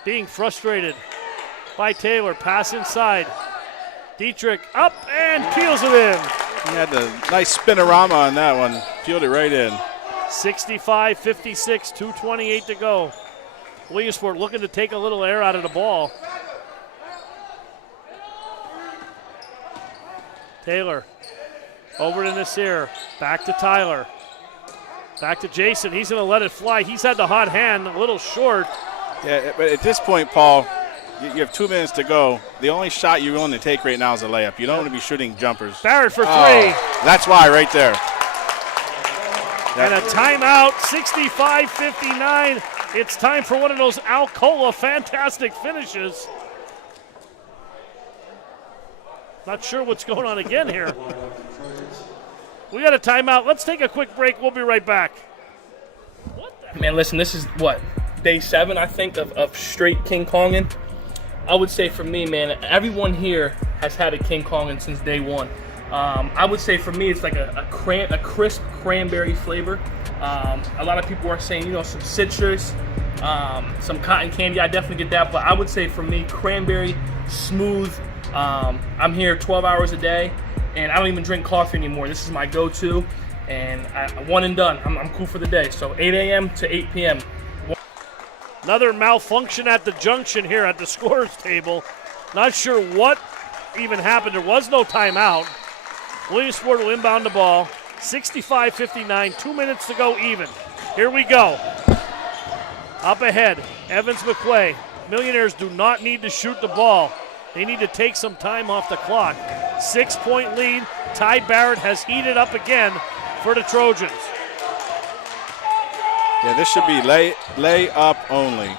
Being frustrated by Taylor. Pass inside. Dietrich up and peels it in. He had the nice spinorama on that one. Peeled it right in. 65-56, 2:28 to go. Williamsport looking to take a little air out of the ball. Taylor over to Nasir. Back to Tyler. Back to Jason. He's going to let it fly. He's had the hot hand, a little short. Yeah, but at this point, Paul, you have 2 minutes to go. The only shot you're willing to take right now is a layup. You don't want to be shooting jumpers. Barrett for 3. That's why right there. And a timeout, 65-59. It's time for one of those Alcoa fantastic finishes. Not sure what's going on again here. We got a timeout. Let's take a quick break. We'll be right back. Man, listen, this is what, day 7, I think, of straight King Konging. I would say for me, man, everyone here has had a King Konging since day 1. I would say for me, it's like a crisp cranberry flavor. A lot of people are saying, some citrus, some cotton candy. I definitely get that, but I would say for me, cranberry, smooth. I'm here 12 hours a day, and I don't even drink coffee anymore. This is my go-to, and one and done. I'm cool for the day. So 8 a.m. to 8 p.m. Another malfunction at the junction here at the scorer's table. Not sure what even happened. There was no timeout. Williamsport will inbound the ball. 65-59, 2 minutes to go even. Here we go. Up ahead, Evans McQuay. Millionaires do not need to shoot the ball. They need to take some time off the clock. 6-point lead. Ty Barrett has heated up again for the Trojans. Yeah, this should be lay up only.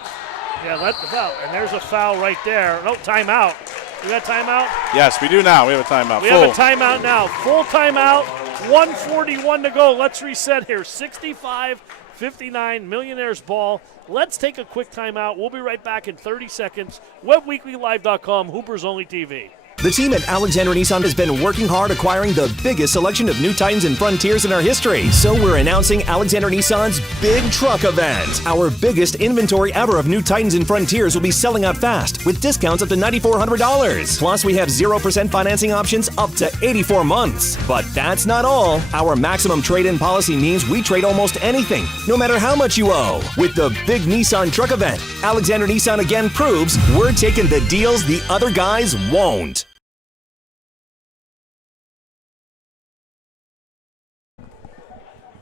Yeah, let the foul. And there's a foul right there. No, timeout. We got timeout? Yes, we do now. We have a timeout. We have a timeout now. Full timeout. 1:41 to go. Let's reset here. 65-59, Millionaires ball. Let's take a quick timeout. We'll be right back in 30 seconds. WebWeeklyLive.com, Hoopers Only TV. The team at Alexander Nissan has been working hard acquiring the biggest selection of new Titans and Frontiers in our history. So we're announcing Alexander Nissan's Big Truck Event. Our biggest inventory ever of new Titans and Frontiers will be selling out fast with discounts up to $9,400. Plus, we have 0% financing options up to 84 months. But that's not all. Our maximum trade-in policy means we trade almost anything, no matter how much you owe. With the Big Nissan Truck Event, Alexander Nissan again proves we're taking the deals the other guys won't.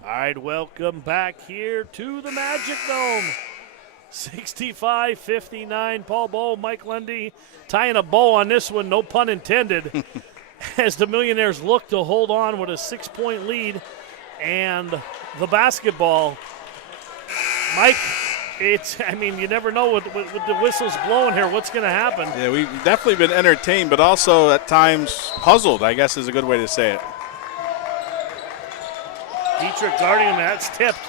All right, welcome back here to the Magic Dome. 65-59, Paul Bowl, Mike Lundy tying a bow on this one, no pun intended, as the Millionaires look to hold on with a 6-point lead and the basketball. Mike, you never know with the whistles blowing here what's going to happen. Yeah, we've definitely been entertained, but also at times puzzled, I guess is a good way to say it. Dietrich guarding him, that's tipped.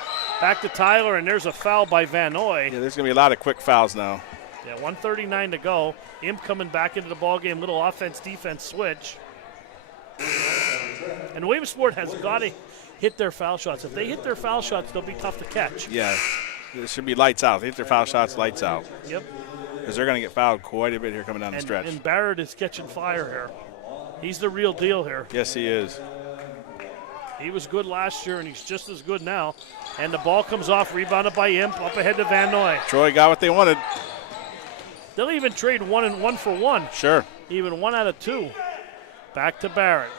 Back to Tyler, and there's a foul by Van Noy. Yeah, there's going to be a lot of quick fouls now. Yeah, 1:39 to go. Imp coming back into the ballgame, little offense-defense switch. And Williamsport has got to hit their foul shots. If they hit their foul shots, they'll be tough to catch. Yeah, it should be lights out. They hit their foul shots, lights out. Yep. Because they're going to get fouled quite a bit here coming down the stretch. And Barrett is catching fire here. He's the real deal here. Yes, he is. He was good last year, and he's just as good now. And the ball comes off, rebounded by Imp, up ahead to Van Noy. Troy got what they wanted. They'll even trade 1 for 1. Sure. Even 1 out of 2. Back to Barrett.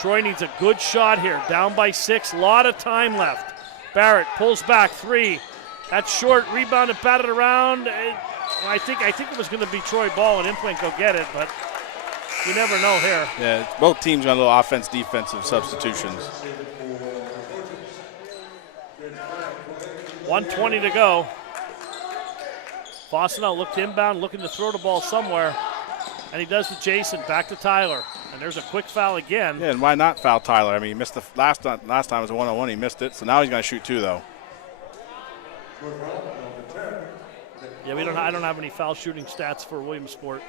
Troy needs a good shot here. Down by 6. A lot of time left. Barrett pulls back 3. That's short. Rebounded, batted around. I think it was going to be Troy Ball, and Imp went go get it, but you never know here. Yeah, both teams got a little offense-defensive substitutions. 1:20 to go. Fossenau looked inbound, looking to throw the ball somewhere, and he does to Jason. Back to Tyler, and there's a quick foul again. Yeah, and why not foul Tyler? I mean, he missed the last time it was a 1-on-1. He missed it, so now he's going to shoot 2, though. Yeah, I don't have any foul shooting stats for Williamsport.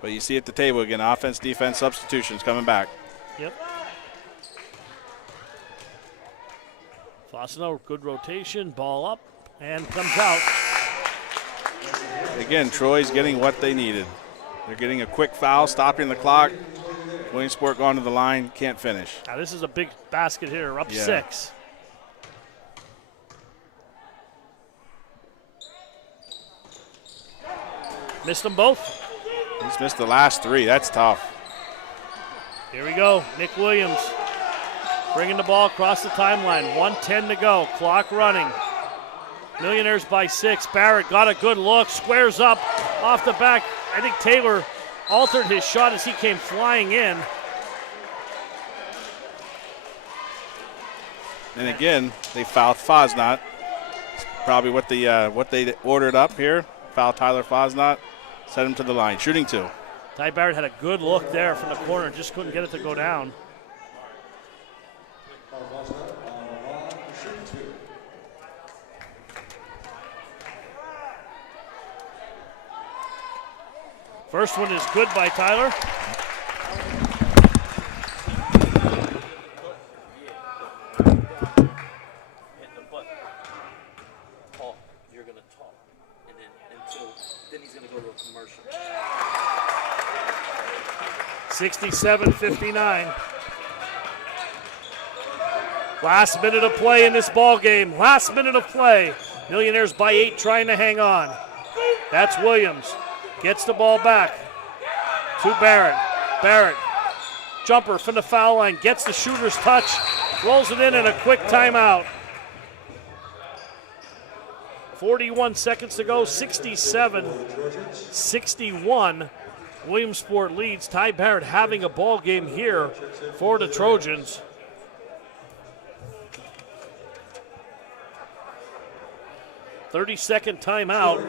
But you see at the table again, offense, defense, substitutions coming back. Yep. Fossenau, good rotation, ball up, and comes out. Again, Troy's getting what they needed. They're getting a quick foul, stopping the clock. Williamsport going to the line, can't finish. Now this is a big basket here, up 6. Missed them both. He's missed the last 3. That's tough. Here we go. Nick Williams bringing the ball across the timeline. 1:10 to go. Clock running. Millionaires by 6. Barrett got a good look. Squares up off the back. I think Taylor altered his shot as he came flying in. And again, they fouled Fosnot. Probably what they ordered up here. Foul Tyler Fosnot. Set him to the line. Shooting 2. Ty Barrett had a good look there from the corner. Just couldn't get it to go down. First one is good by Tyler. You're going to talk, and then he's going to go to a commercial. 67-59. Last minute of play in this ball game. Last minute of play. Millionaires by 8 trying to hang on. That's Williams. Gets the ball back to Barrett. Barrett, jumper from the foul line, gets the shooter's touch, rolls it in, and a quick timeout. 41 seconds to go, 67-61. Williamsport leads. Ty Barrett having a ball game here for the Trojans. "30-second timeout.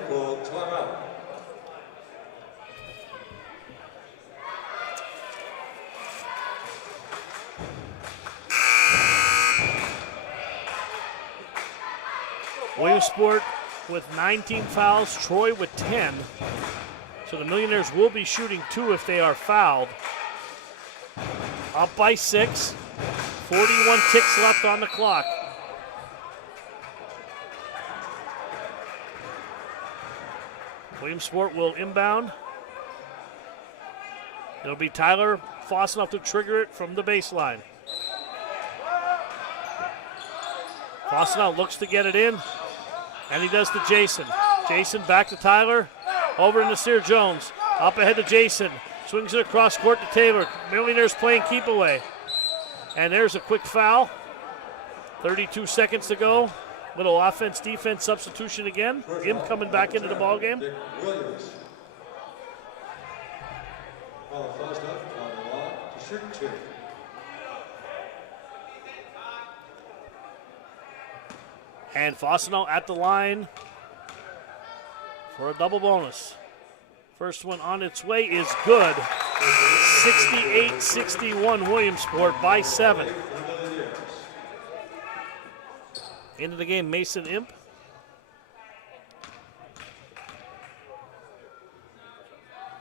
Williamsport with 19 fouls, Troy with 10. So the Millionaires will be shooting 2 if they are fouled. Up by 6, 41 ticks left on the clock. Williamsport will inbound. It'll be Tyler Fossenau to trigger it from the baseline. Fossenau looks to get it in, and he does to Jason. Jason back to Tyler, over to Nasir Jones. Up ahead to Jason, swings it across court to Taylor. Millionaires playing keep away. And there's a quick foul. 32 seconds to go. Little offense-defense substitution again. Him coming back into the ballgame. And Fossenau at the line for a double bonus. First one on its way is good. 68-61 Williamsport by 7. Into the game, Mason Imp.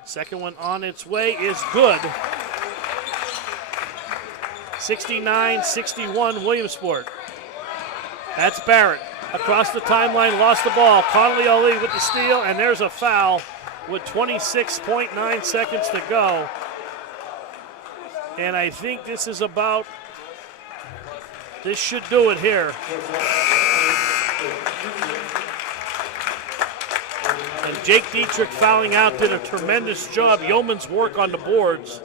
Second one on its way is good. 69-61 Williamsport. That's Barrett. Across the timeline, lost the ball. Connolly Ali with the steal, and there's a foul with 26.9 seconds to go. And I think this is about, this should do it here. And Jake Dietrich fouling out did a tremendous job. Yeoman's work on the boards.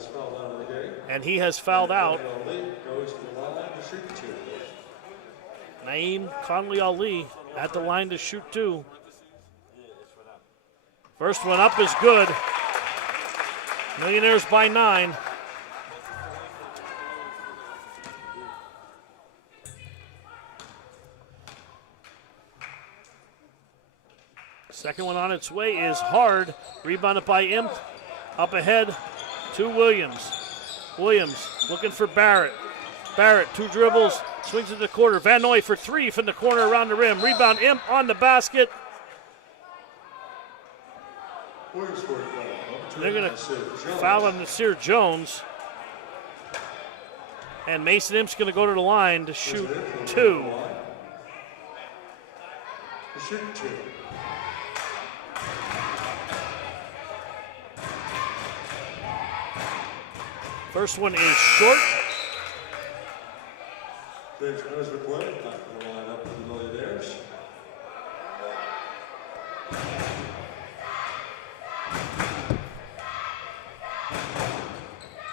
And he has fouled out. Naeem Conley Ali at the line to shoot 2. First one up is good. Millionaires by 9. Second one on its way is hard. Rebounded by Imp. Up ahead to Williams. Williams looking for Barrett. Barrett, 2 dribbles, swings into the quarter. Van Noy for 3 from the corner around the rim. Rebound, Imp on the basket. They're going to foul on Nasir Jones. And Mason Imp's going to go to the line to shoot 2. First one is short.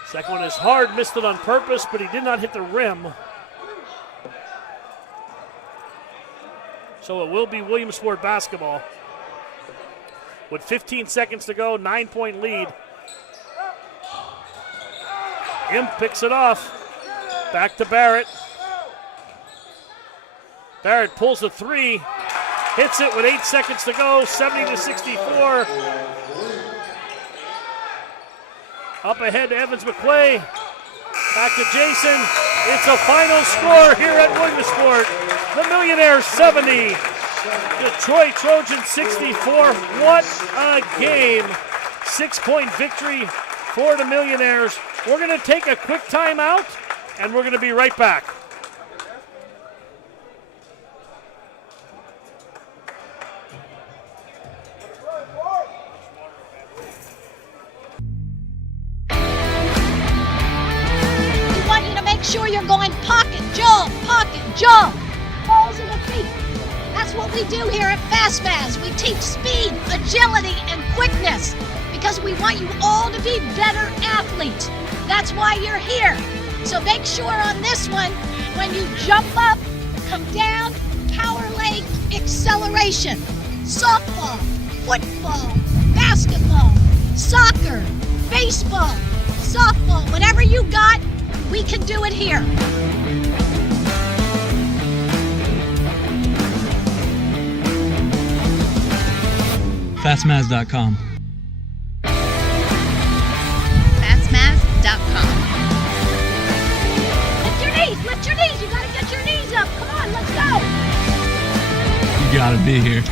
Second one is hard, missed it on purpose, but he did not hit the rim. So it will be Williamsport basketball. With 15 seconds to go, 9-point lead. Imp picks it off. Back to Barrett. Barrett pulls a 3. Hits it with 8 seconds to go, 70-64. Up ahead to Evans McQuay. Back to Jason. It's a final score here at Williamsport. The Millionaires 70. Detroit Trojans 64. What a game. 6-point victory for the Millionaires. We're going to take a quick timeout, and we're going to be right back. We want you to make sure you're going pocket, jump, balls in the feet. That's what we do here at FastMaz. We teach speed, agility, and quickness because we want you all to be better athletes. That's why you're here. So make sure on this one, when you jump up, come down, power leg acceleration. Softball, football, basketball, soccer, baseball, softball, whatever you got, we can do it here. Fastmaz.com. Fastmaz.com. Lift your knees. You gotta get your knees up. Come on, let's go. You gotta be here.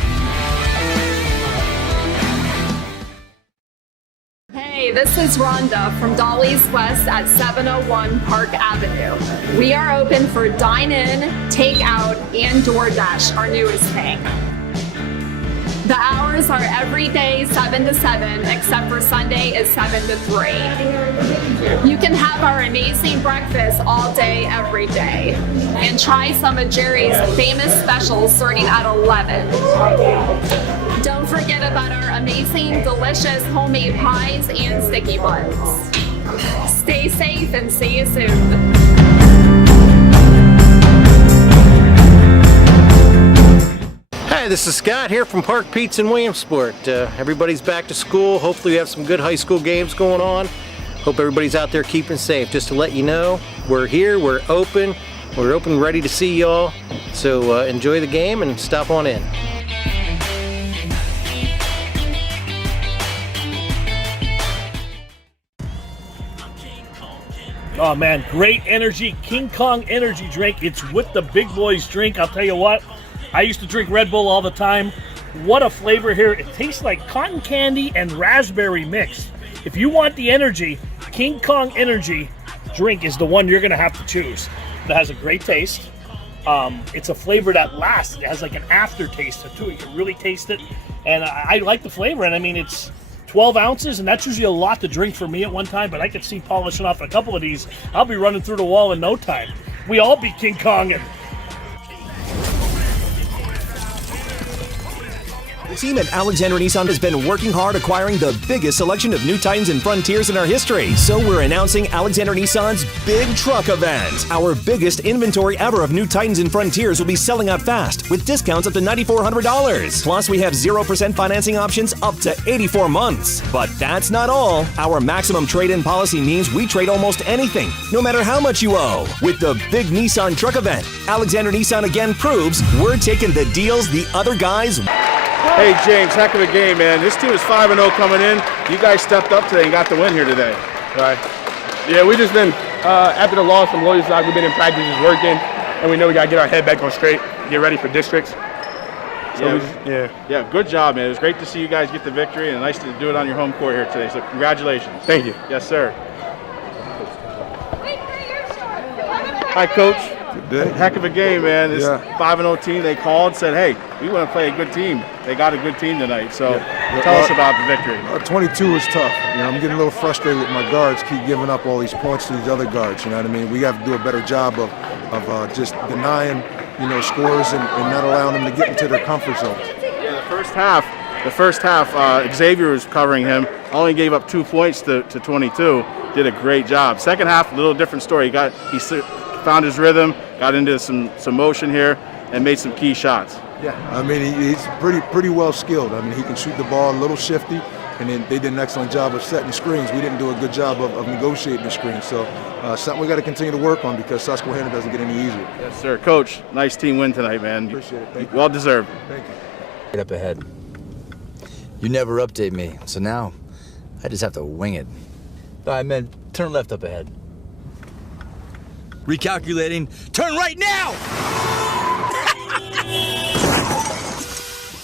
Hey, this is Rhonda from Dolly's West at 701 Park Avenue. We are open for dine-in, takeout, and DoorDash, our newest thing. The hours are every day 7 to 7, except for Sunday is 7 to 3. You can have our amazing breakfast all day, every day. And try some of Jerry's famous specials starting at 11. Don't forget about our amazing, delicious homemade pies and sticky buns. Stay safe and see you soon. Hi, this is Scott here from Park Pizza in Williamsport. Everybody's back to school. Hopefully we have some good high school games going on. Hope everybody's out there keeping safe. Just to let you know, we're here, we're open, ready to see y'all. So enjoy the game and stop on in. Oh man, great energy, King Kong energy drink. It's with the big boys drink. I'll tell you what, I used to drink Red Bull all the time. What a flavor here. It tastes like cotton candy and raspberry mix. If you want the energy, King Kong energy drink is the one you're gonna have to choose. It has a great taste. It's a flavor that lasts. It has like an aftertaste to it. You can really taste it. And I like the flavor. And I mean, it's 12 ounces, and that's usually a lot to drink for me at one time, but I could see polishing off a couple of these. I'll be running through the wall in no time. We all be King Konging. The team at Alexander Nissan has been working hard acquiring the biggest selection of new Titans and Frontiers in our history. So we're announcing Alexander Nissan's Big Truck Event. Our biggest inventory ever of new Titans and Frontiers will be selling out fast with discounts up to $9,400. Plus, we have 0% financing options up to 84 months. But that's not all. Our maximum trade-in policy means we trade almost anything, no matter how much you owe. With the Big Nissan Truck Event, Alexander Nissan again proves we're taking the deals the other guys. Hey, James, heck of a game, man. This team is 5-0 coming in. You guys stepped up today and got the win here today. Right. Yeah, we just been, after the loss from Lloyd's side, we've been in practices working, and we know we got to get our head back on straight, get ready for districts. So yeah, good job, man. It was great to see you guys get the victory, and nice to do it on your home court here today. So congratulations. Thank you. Yes, sir. Hi, Coach. Good day. Heck of a game, man. This 5-0 team, they called, said, hey, we want to play a good team. They got a good team tonight. So tell us about the victory. 22 was tough. You know, I'm getting a little frustrated with my guards keep giving up all these points to these other guards. You know what I mean? We have to do a better job of just denying, scores and not allowing them to get into their comfort zone. Yeah, the first half, Xavier was covering him, only gave up 2 points to 22. Did a great job. Second half, a little different story. He found his rhythm, got into some motion here, and made some key shots. Yeah, I mean, he's pretty well skilled. I mean, he can shoot the ball a little shifty, and then they did an excellent job of setting screens. We didn't do a good job of negotiating the screens. So something we got to continue to work on because Susquehanna doesn't get any easier. Yes, sir. Coach, nice team win tonight, man. Appreciate it. Thank you. Well deserved. Thank you. Right up ahead. You never update me, so now I just have to wing it. I meant turn left up ahead. Recalculating. Turn right now!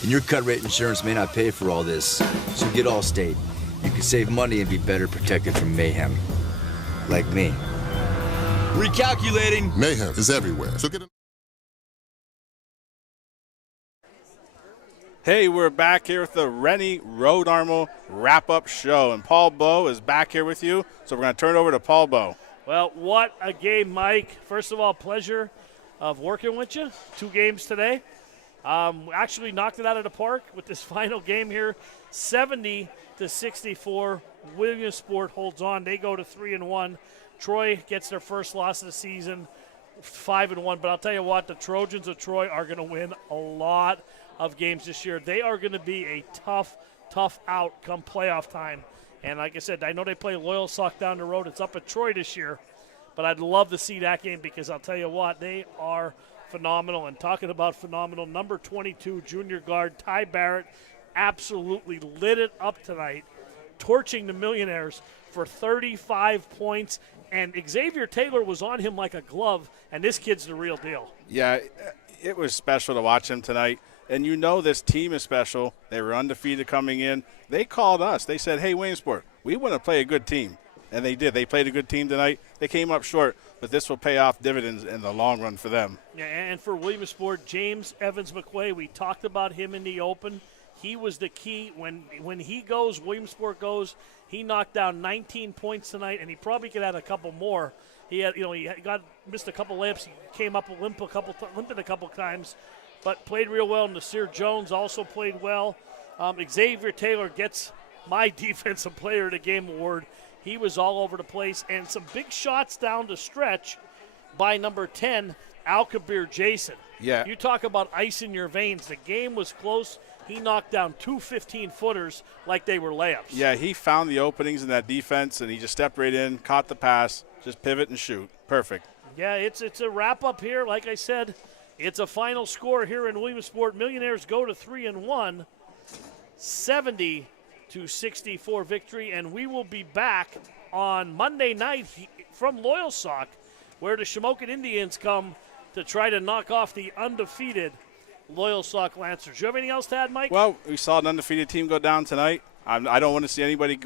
And your cut rate insurance may not pay for all this, so get Allstate. You can save money and be better protected from mayhem. Like me. Recalculating. Mayhem is everywhere, so get it. Hey, we're back here with the Rennie Road Armor wrap-up show, and Paul Bowe is back here with you, so we're going to turn it over to Paul Bowe. Well, what a game, Mike. First of all, pleasure of working with you. 2 games today. Actually knocked it out of the park with this final game here, 70-64. Williamsport holds on. They go to 3-1. Troy gets their first loss of the season, 5-1. But I'll tell you what, the Trojans of Troy are going to win a lot of games this year. They are going to be a tough out come playoff time. And like I said, I know they play Loyalsock down the road. It's up at Troy this year. But I'd love to see that game because I'll tell you what, they are phenomenal. And talking about phenomenal, number 22 junior guard Ty Barrett absolutely lit it up tonight, torching the Millionaires for 35 points. And Xavier Taylor was on him like a glove, and this kid's the real deal. Yeah, it was special to watch him tonight. And you know this team is special. They were undefeated coming in. They called us. They said, hey, Williamsport, we want to play a good team. And they did. They played a good team tonight. They came up short, but this will pay off dividends in the long run for them. Yeah, and for Williamsport, James Evans McQuay, we talked about him in the open. He was the key. When he goes, Williamsport goes. He knocked down 19 points tonight, and he probably could add a couple more. He missed a couple layups. He came up limping a couple times, but played real well. Nasir Jones also played well. Xavier Taylor gets my Defensive Player of the Game award. He was all over the place, and some big shots down the stretch by number 10, Al-Kabir Jason. Yeah. You talk about ice in your veins. The game was close. He knocked down two 15-footers like they were layups. Yeah, he found the openings in that defense, and he just stepped right in, caught the pass, just pivot and shoot. Perfect. Yeah, it's a wrap-up here. Like I said, it's a final score here in Williamsport. Millionaires go to 3-1, 70-64 victory, and we will be back on Monday night from Loyalsock, where the Shamokin Indians come to try to knock off the undefeated Loyalsock Lancers. Do you have anything else to add, Mike? Well, we saw an undefeated team go down tonight. I don't want to see anybody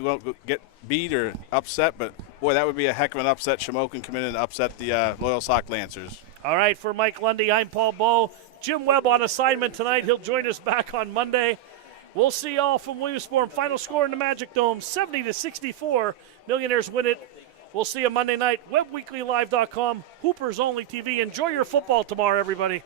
get beat or upset, but, boy, that would be a heck of an upset. Shamokin come in and upset the Loyalsock Lancers. All right, for Mike Lundy, I'm Paul Bowe. Jim Webb on assignment tonight. He'll join us back on Monday. We'll see y'all from Williamsport. Final score in the Magic Dome, 70-64. Millionaires win it. We'll see you Monday night. WebWeeklyLive.com, Hoopers Only TV. Enjoy your football tomorrow, everybody.